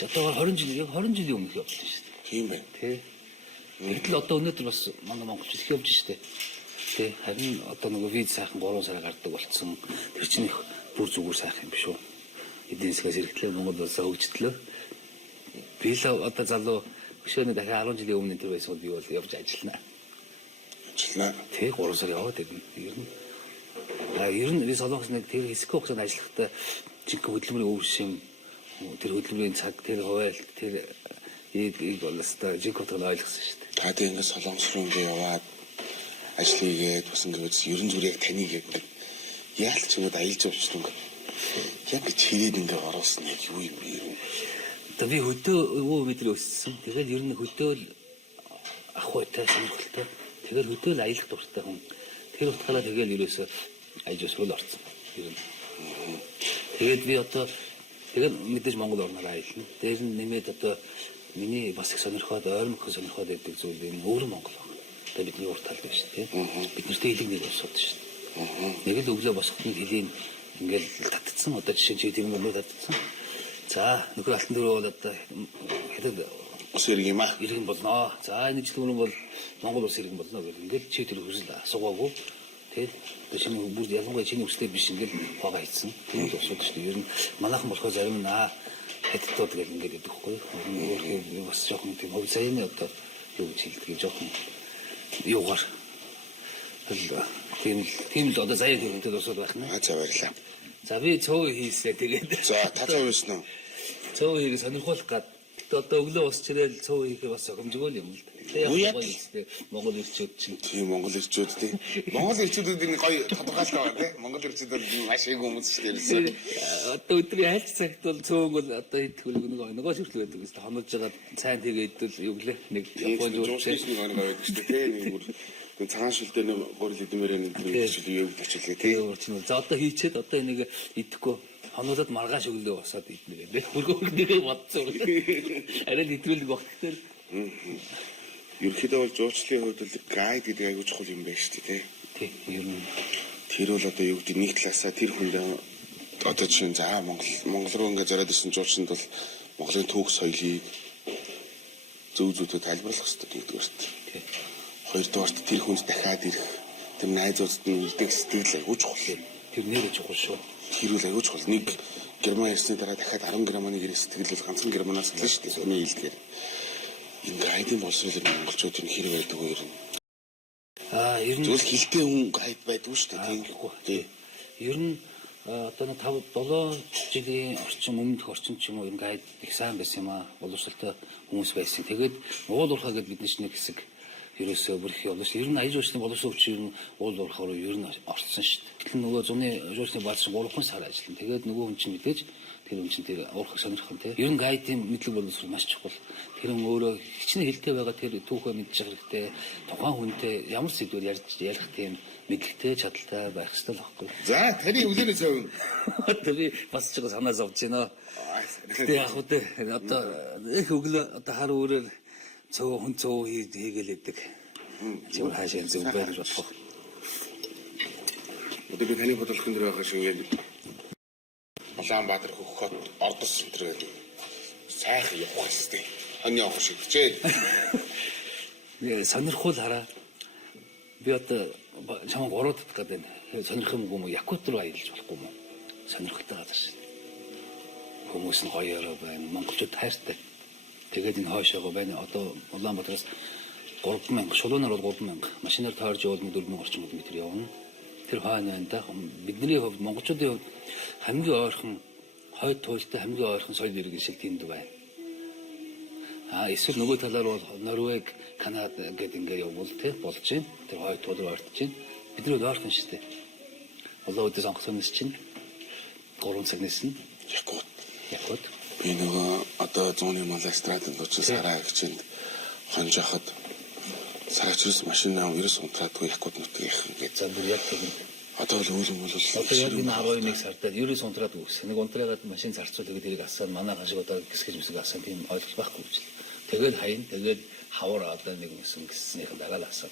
Одоо 20 жил 20 жилийн өмнөх явсан штэ. Тийм байна. Тэ. Гэтэл одоо өнөөдөр бас манай монголч их явж штэ. Тэ. Харин одоо нөгөө виз сайхан 3 сар гардаг болцсон. Тэр чинь их бүр зүгээр сайхан юм биш үү? Эдийн засгаас хэрэгтлээ Монгол улсаа хөгжтлөө. Би л одоо залуу өшөөний дахиад 10 жилийн өмнө тэр байсан би бол явж ажиллана. Ажиллана. Тэ 3 сар яваад ирнэ. Ер нь би солонгос нэг тэр хэсэг хугацаанд ажиллахдаа жинхэнэ хөдөлмөрийн өвс юм. Тэр хөдөлмөрийн цаг, тэр хуваалт, тэр ийг болоостой жинхэнэ ойлгосон шүү дээ. Та тийм ингээд солонгос руу ингээд яваад ажил хийгээд бас ингээд ерөн зүгээр яг таныг яг яалч юм уу аялж явчихсан ингээд яг гэж хэрэг ингээд ороосон яг юу юм бэ юу? Одоо би хөдөө өвөө мэдрээ өссөн. Тэгээд ер нь хөдөө л ах хуйтай сонирхолтой. Тэгээд хөдөө л аялах дуртай хүн. Тэр утгаараа тэгээд ерөөсөө аяж өсрөл орсон. Ер нь. Тэгээд би одоо тэгээд мэдээж Монгол орноор аялна. Дээр нь нэмээд одоо миний бас их сонирхоод ойрмох сонирхоод байдаг зүйл энэ өөр Монгол байна. Одоо бидний урт тал байна шүү дээ. Бид нарт хэлэг нэг усууд шүү дээ. Нэг л өглөө босоход нэг хэлийн ингээл татцсан. Одоо жишээ чи тэр юм уу татцсан. За нөхөр алтан дөрөв бол одоо хэдэг Ус ирэх юм аа. иргэн болно. За энэ жил өмнө бол Монгол улс иргэн болно гэх ингээд чи тэр хүсэл асуугаагүй. Тэ одоо шинэ бүр ялангуяа чиний хүслээр биш ингээд хоогаа хийсэн. Тийм л асуудаг шүү дээ. Ер нь манайхан болохоор зарим нь хэдтүүд гэх ингээд идэх хгүй. Өөрхий бас жоохон тийм хувь сайн одоо юу гэж хэлдэг жоохон юугаар тийм л одоо заяа төрөлтөд усууд байх нь. За баярлаа. За би цоо хийсээ тэгээд. За та цоо хийсэн үү? Цоо хийгээ сонирхуулах гад. Гэтэ одоо өглөө ус чирэл цоо хийхээ бас хэмжиггүй юм л да. Монгол ирчүүд чинь. Тийм Монгол ирчүүд тийм. Монгол ирчүүдүүд энэ гоё тодорхойлолтой байна тийм. Монгол ирчүүдүүд маш их хүмүүс шүү дээ. Одоо өдрийн хайлт цагт бол цөөнг бол одоо идэх үлэг нөгөө шүртэл байдаг гэсэн. Хонож байгаа цайн тэгээ идэл юу гэлээ нэг Японд жуушгис нэг оног байдаг шүү дээ. Нэг бүр цагаан шилтэй нэг гурил эдмэрэн энэ зүйл юу гэж хэлээ тийм. За одоо хийчээд одоо энийг идэхгүй хонолоод маргааш өглөө босоод иднэ гэдэг. Бүргөөгнийгээ бодсон. Арай нэтрүүлэг багтахтэр. Ерөнхийдөө бол жуулчлалын хувьд л гайд гэдэг аягүй чухал юм байна шүү дээ тийм. Ер нь тэр бол одоо юу гэдэг нэг талаасаа тэр хүнд одоо жишээ нь за Монгол руу ингээд зориод ирсэн жуулчинд бол Монголын түүх соёлыг зөв зөвхөн тайлбарлах хэрэгтэй гэдэг байна. тийм. Хоёрдугаарт тэр хүнд дахиад ирэх тэр найзуудад нь үлдэх сэтгэл аягүй чухал. Тэр нэрээ чухал шүү. Тэр үл аягүй чухал. Нэг герман ирсний дараа дахиад 10 германы гэрээ сэтгэл бол ганцхан германаас л шүү дээ. Соны хэлдгээр. Энэ гайдын боловсролын монголчууд энэ хэрэг байдаг уу ер нь? Ер нь зөвл хилтэй хүн гайд байдгүй шүү дээ. Тийм. Ер нь одоо 5-7 жилийн өмнөх орчин ч юм уу ер нь гайд их сайн байсан юм аа. Боловсролтой хүмүүс байсан. Тэгээд уул уурхаа гэдэг бидний чинь нэг хэсэг ерөөсөө бүр их явлаа шүү. Ер нь аяж уучны боловсрол өвч ер нь уул уурхаар ер нь орцсон шүү. Гэтэл нөгөө зуны жуулчны бааз чинь 3 сар ажиллана. Тэгээд нөгөө хүн чинь мэдээж Тэр юм чинь тэр уурхаг сонирхон тий. Ер нь гайдын мэдлэг боловсрол маш чухал. Тэр нь өөрөө хичнээн хэлтэй байгаа тэр түүхээ мэдж хэрэгтэй. Тухайн хүнтэй ямар сэдвээр ярих тийм мэдлэгтэй чадaltaй байх хэрэгтэй л байхгүй. За таны үлэнээс өвн. Тэр би бас ч санаа зовж байна. Гэтэ яг үгүй одоо их өглөө одоо хар өөрөөр цоо хүн цоо хийгээлээдэг. Чим хаашаа зөв байх болох. Одоо би таны бодлохын дээр байгаа шиг яг Улаанбаатар хөх хот Ордос центр гэдэг сайхан явах хэвчтэй. Хонь явах шиг хичээл. Сонирхол хараа. Би одоо чамд гуруудах гэдэг байна. Сонирх юм уу? Якут руу аялж болохгүй юм уу? Сонирхолтой газар шин. Хүмүүс нь гоёороо байна. Монголчууд хайртай. Тэгээд энэ хойшоогоо байна. Одоо Улаанбаатараас 3000, шулуунаар бол 3000, машинаар тойрж явуулна 4000 орчим км явна. Тэр хойно байна да. Бидний хувьд монголчуудын хувьд хамгийн ойрхон хойд туйлтай хамгийн ойрхон соёл иргэн шиг тэнд байна. Эсвэл нөгөө талаар бол Норвег, Канада гэдэг ингээд явбал тий болж байна. Тэр хойд туйл руу ойртож байна. Бидний хувьд ойрхон шүү дээ. Улаан үдээс онгоцоноос чинь 3 цагнаас нь Якут. Би нөгөө одоо 100-ны Малайстрад очиж сараа гिचэнд хонжоход сарачрус машинаа 90 унтраадгүй Якут нутгийнх ингээд За бүр яг тэгнэ. одоо л үйл юм бол Одоо яг энэ 11 сартад 90 унтраад үгс. Нэг унтраагаад машин зарцуул тэгээд тэрийг асаа манай хашиг одоо гисгэж мэсэг асаа тийм ойлголт байхгүй гэж. Тэгээд хайн тэгээд хавар одоо нэг юмсан гиснийхэн дараа л асаа.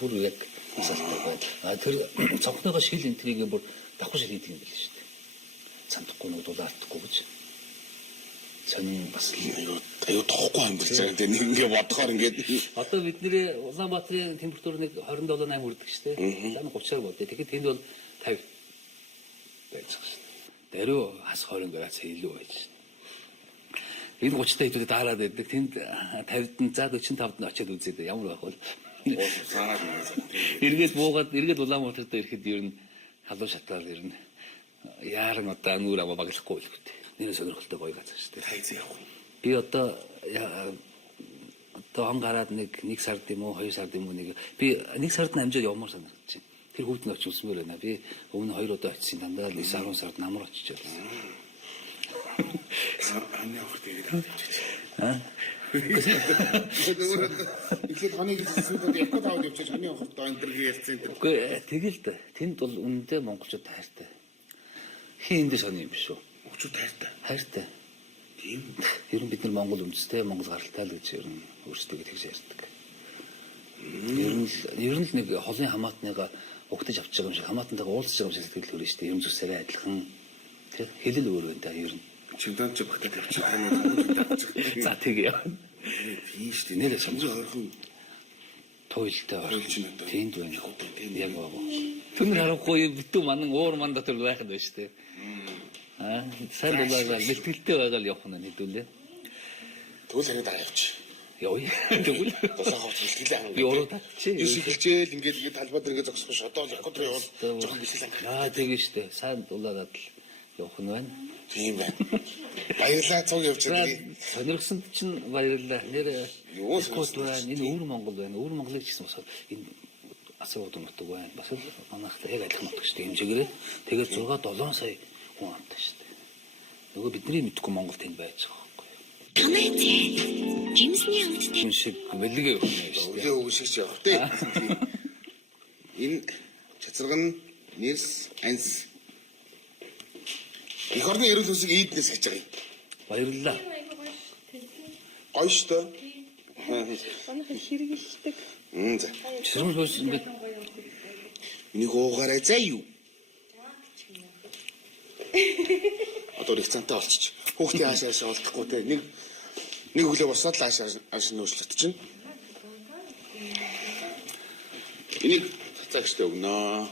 Бүр яг асаалтай байна. Тэр цонхныгоо шил энтрийг бүр давхар шил хийдэг юм байл шүү дээ. Цандахгүй нэг дулаалтахгүй гэж. Сонин бас аюу тоохгүй юм болж байгаа. Нэг ингээ бодохоор ингээд одоо бидний Улаанбаатарын температур нэг 27 8 хүрдэг шүү дээ. 30-аар бодъё. Тэгэхээр тэнд бол 50 байж байгаа шүү дээ. Даруй хас 20 градус илүү байж шүү дээ. Энэ 30-тай хэдүүдэд дараад байдаг. Тэнд 50-д за 45-д нь очиод үзээд ямар байх вэ? сараад Эргээд буугаад эргээд Улаанбаатарт ирэхэд ер нь халуун шатаар ер нь яаран одоо нүүр аваа баглахгүй л гэдэг. Нэр сонирхолтой гоё газар шүү дээ. хайц явах. Би одоо он гараад нэг сард юм уу 2 сард юм уу нэг би нэг сард амжаад явмаар санагдаж байна. Тэр хүүтэн очиж үзмээр байна. Би өмнө 2 удаа очисон дандаа 9 10 сард намар очиж байсан. Аны явах тэгээд Ихэд хоног зүйлсүүд Якут аваад явчих хоног явах доо энэ төр ярьсан. Үгүй тэгэл да. Тэнд бол үнэндээ монголчууд хайртай. Хин эндээ сони юм биш үү? Монголчууд хайртай. Хайртай. Тийм. Ер нь бид нар монгол үндэстэй, монгол гаралтай л гэж ер нь өөрсдөө тэгж ярьдаг. Ер нь л нэг холын хамаатныгаа угтаж авч байгаа юм шиг, хамаатантайгаа уулзж байгаа юм шиг сэтгэл төрөн шүү дээ. Юм зүсээрээ адилхан. Тэр хэлэл өөр байна да ер нь. Чимдaan ч багтаад явчих юм. За тэгээ. Тийм шүү дээ. Нэрээ Сонир ойрхон туйлтай туйлч нь одоо тэнд байна. Яг баа. Түнэр харахгүй битүү манан уур ман дотор байх нь байна шүү дээ. Сайн болоо бэлтгэлтэй байгаа л явах нь хэдүүлээ. Тэгвэл харин дараа явчих. Явъя. Тэгвэл Тусаа хавч бэлтгэлээ хангав. би уруу татчих. Юус хэлжээл ингээд талбад ингээд зогсох шодоо Якут руу явал жоохон бэлтгэлээ. Тэгээ шүү дээ. Сайн дулаад л явах нь байна. Тийм байна. Баярлалаа цуг явж байгаа. Сонирхсонд чинь баярлалаа. Нэр Юу Якут байна. Энэ өвөр Монгол байна. Өвөр Монголыг ч гэсэн бас энэ асууд нутаг байна. Бас л манайхтай яг адилхан нутаг шүү дээ. Хэмжээгээр. Тэгээд 6 7 сая хүн амтай шүү дээ. Нөгөө бидний мэдхгүй Монгол тэнд байж байгаа байхгүй юу? Жимсний амттай. Энэ шиг бэлгээ өгнө шүү дээ. Өлөө өгшиж явах тий. Энэ чацарга нь нэрс анс их орны эрүүл хүнсийг ийднээс гэж байгаа юм. Баярлалаа. Гоё шүү дээ. Манайх хэрэгэлдэг. За. Ширмэл хөөс ингээд Энийг уугаарай заа юу? Одоо их цантаа олчих. Хүүхдийн хаашаа олдохгүй те. Нэг өглөө босоод л хаашаа нөөцлөлт чинь. Энийг цацаагчтай өгнө.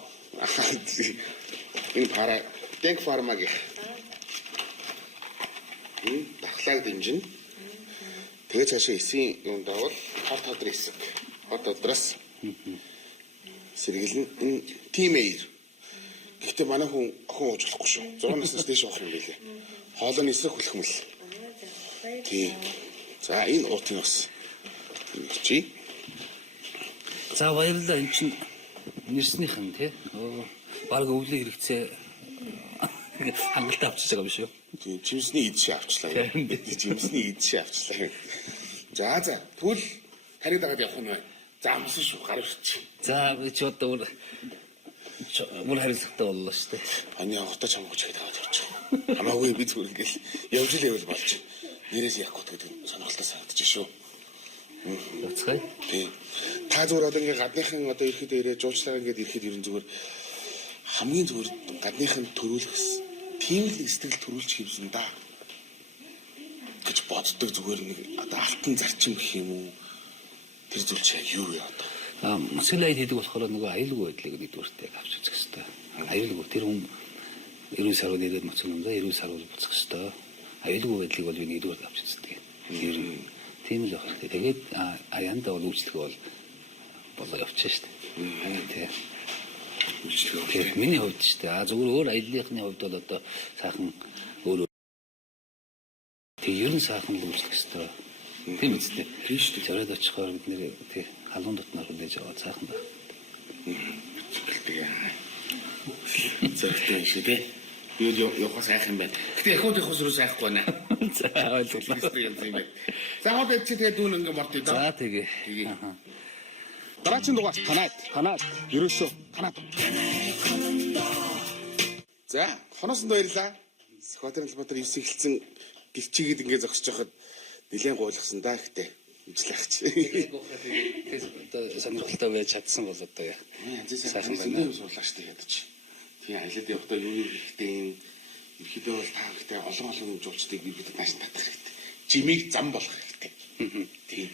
Энэ пара Denk фармагийн. Дахлаад дэмжин. Тэгээ цаашаа эсийн юм давал хот ходрын эсэг. Хотhodроос сэргэлэн энэ тимээр. Гэхдээ манай хүн охин ууж болохгүй шүү. 6 наснаас дээш авах юм билээ. Хоолойн эсрэг хүлэх юм л. Тий. За энэ уутын бас. Чи. за баярлалаа. Энд чинь нэрснийхэн тий. Баг өвлөө хэрэгцээ хангалттай авчиж байгаа юм шүү. Тийм жимсний идшээ авчлаа. Жимсний идшээ авчлаа. За тэгвэл таны дагаад явах нь байна. За амсан шүү гарав чи. За би ч одоо мөр харилцагтай боллоо шүү дээ. Аны хотоо чамгүй ч хэд аваад явчих. Хамаагүй би зүгээр ингээл явж л болж. Нэрээс яг гот гэдэг сонирхолтой санагдаж шүү. Уцгай. Тийм. Та зүгээр одоо ингээ гадныхан одоо ирэхэд ирээ жуучлаа ингээд ирэхэд ерэн зүгээр хамгийн зүгээр гадныхан төрүүлэх тийм л сэтгэл төрүүлж хийвсэн да гэж боддог зүгээр нэг одоо алтан зарчим гэх юм уу тэр зүйл чи юу вэ одоо Сүлээд хийдэг болохоор нөгөө аюулгүй байдлыг нэгдүгээртэй авч үзэх хэрэгтэй. Аюулгүй тэр хүн 90 сар үед ирээд моцсон юм да 90 сар үед буцах хэрэгтэй. Аюулгүй байдлыг бол би нэгдүгээр авч үздэг. Тэр тийм л байна. Тэгээд аяанда бол үйлчлэг болоо явчих шүү дээ. Тийм. Миний хувьд шүү дээ. Зүгээр өөр аяллахны хувьд бол одоо сайхан өөр тэг ер нь сайхан л үйлчлэх хэрэгтэй. Тийм үстэй. Тийм шүү дээ. Зориод очихоор бид нэр тий халуун дотноор хүлээж аваад сайхан байна. зөвхөн шүү дээ. Юу явах сайх юм байна. Гэтэ яг удаа хосроо сайхгүй байна. За ойлголоо. За одоо чи тэгээ дүүн ингээ морт идэ. За тэгээ. Дараагийн дугаар танаад ерөөсөө танаад. За хоноонд баярлаа. Сахбаатарын Албатар 9 эхэлсэн гिचигээд ингээ зогсож байхад нэлээд гуйлгсан да гэхдээ ижлэхч. Одоо сонирхолтой байж чадсан бол одоо яа. Сайхан байна. Суулаа штэ ядаж. Тийм аялаад явахдаа юу хэрэгтэй юм. Ирэхдээ бол та хэрэгтэй олон жуулчдыг бид нааш татах хэрэгтэй. Жимийг зам болох хэрэгтэй. Тийм.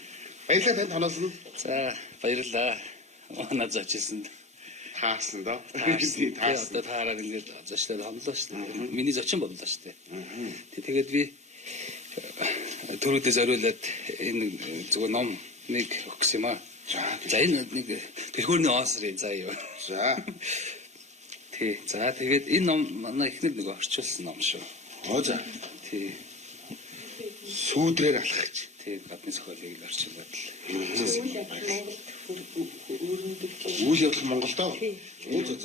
Баярлалаа танд хоноолно. За баярлалаа. Манай зочилсан. Таасан да. Таасан. Одоо таараад ингээд зочлоод хонлоо шүү дээ. Миний зочин боллоо шүү дээ. Тэгээд би түрүүдээ зориулаад энэ зүгээр ном нэг өгсөн юм аа. За энэ нэг тэрхүүрний оосрын заа юу. За. Тий. За тэгээд энэ ном манай эхнэр нэг орчуулсан ном шүү. За. Тий. Сүүдрээр алах гэж. Тий гадны зохиолыг орчуулад л. Үйл явдал Монголдоо.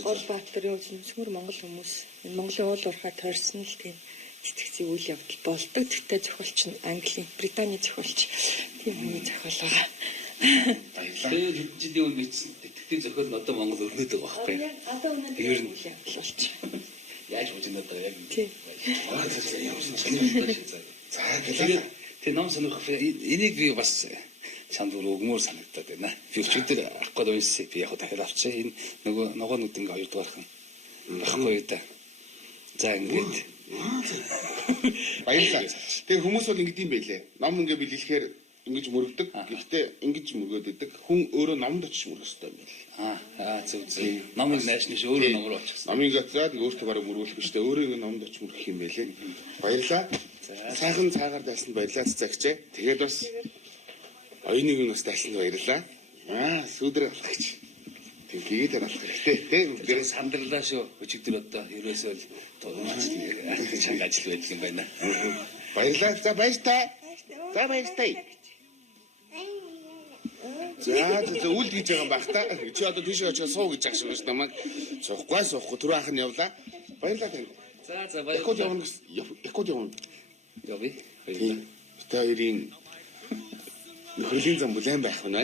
Гол Баатарын үзмсмөр Монгол хүмүүс Монголын уул уурхай тойрсон л тийм сэтгцийн үйл явдал болдог. Тэгтээ зохиолч нь Английн Британий зохиолч тийм хүний зохиол байгаа. Тэгээд жилийн өмнө бичсэн итгэдэг зохиол нь одоо Монгол өрнөд байгаа байхгүй. Одоо өнөөдөр Ер нь үйл явдал болж яаж болж байна одоо яг. тийм. За тэгээд тэр ном сонирхох энийг би бас чамд өгмөр санагдаад байна. Би өчигдөр авах гээд уншсан. Би яг дахиад авчаа. Энэ нөгөө нүд ингээ хоёр дахь нь байхгүй да. За ингээд баярлалаа. Тэгээ хүмүүс бол ингэдэм байлээ. Ном ингээ бэлгэлэхээр ингэж мөрөгдөг. Гэхдээ ингэж мөргөөд идэг. Хүн өөрөө номд очиж мөрөх хэрэгтэй юм байна. Зөв. Номыг наашны ш өөрөө ном руу очихсан. Номыг оцоод өөртөө бараг мөргүүлэх биш. Өөрөө номд очиж мөрөх юм байлээ. Баярлалаа. Сайхан цаагаар дайсанд баярлалаа цагчээ. Тэгээд бас оюуныг нь бас дайсанд баярлалаа. Сүүдрээ алах гэж. Тэгээд алах хэрэгтэй тийм. Тэр сандарлаа шүү. Өчигдөр одоо ерөөсөө л чанга ажил байдаг юм байна. Баярлалаа. За баяртай. За баяртай. За үл гэж байгаа юм бах та. Чи одоо тийш очиж суу гэж ах шиг байна намайг. Суухгүй түрүү анх нь явлаа. Баярлалаа тань. За баярлалаа. Экод явна. Яви. Тийм. Та хоёрын нөхрөлийн зам бүлээн байх нь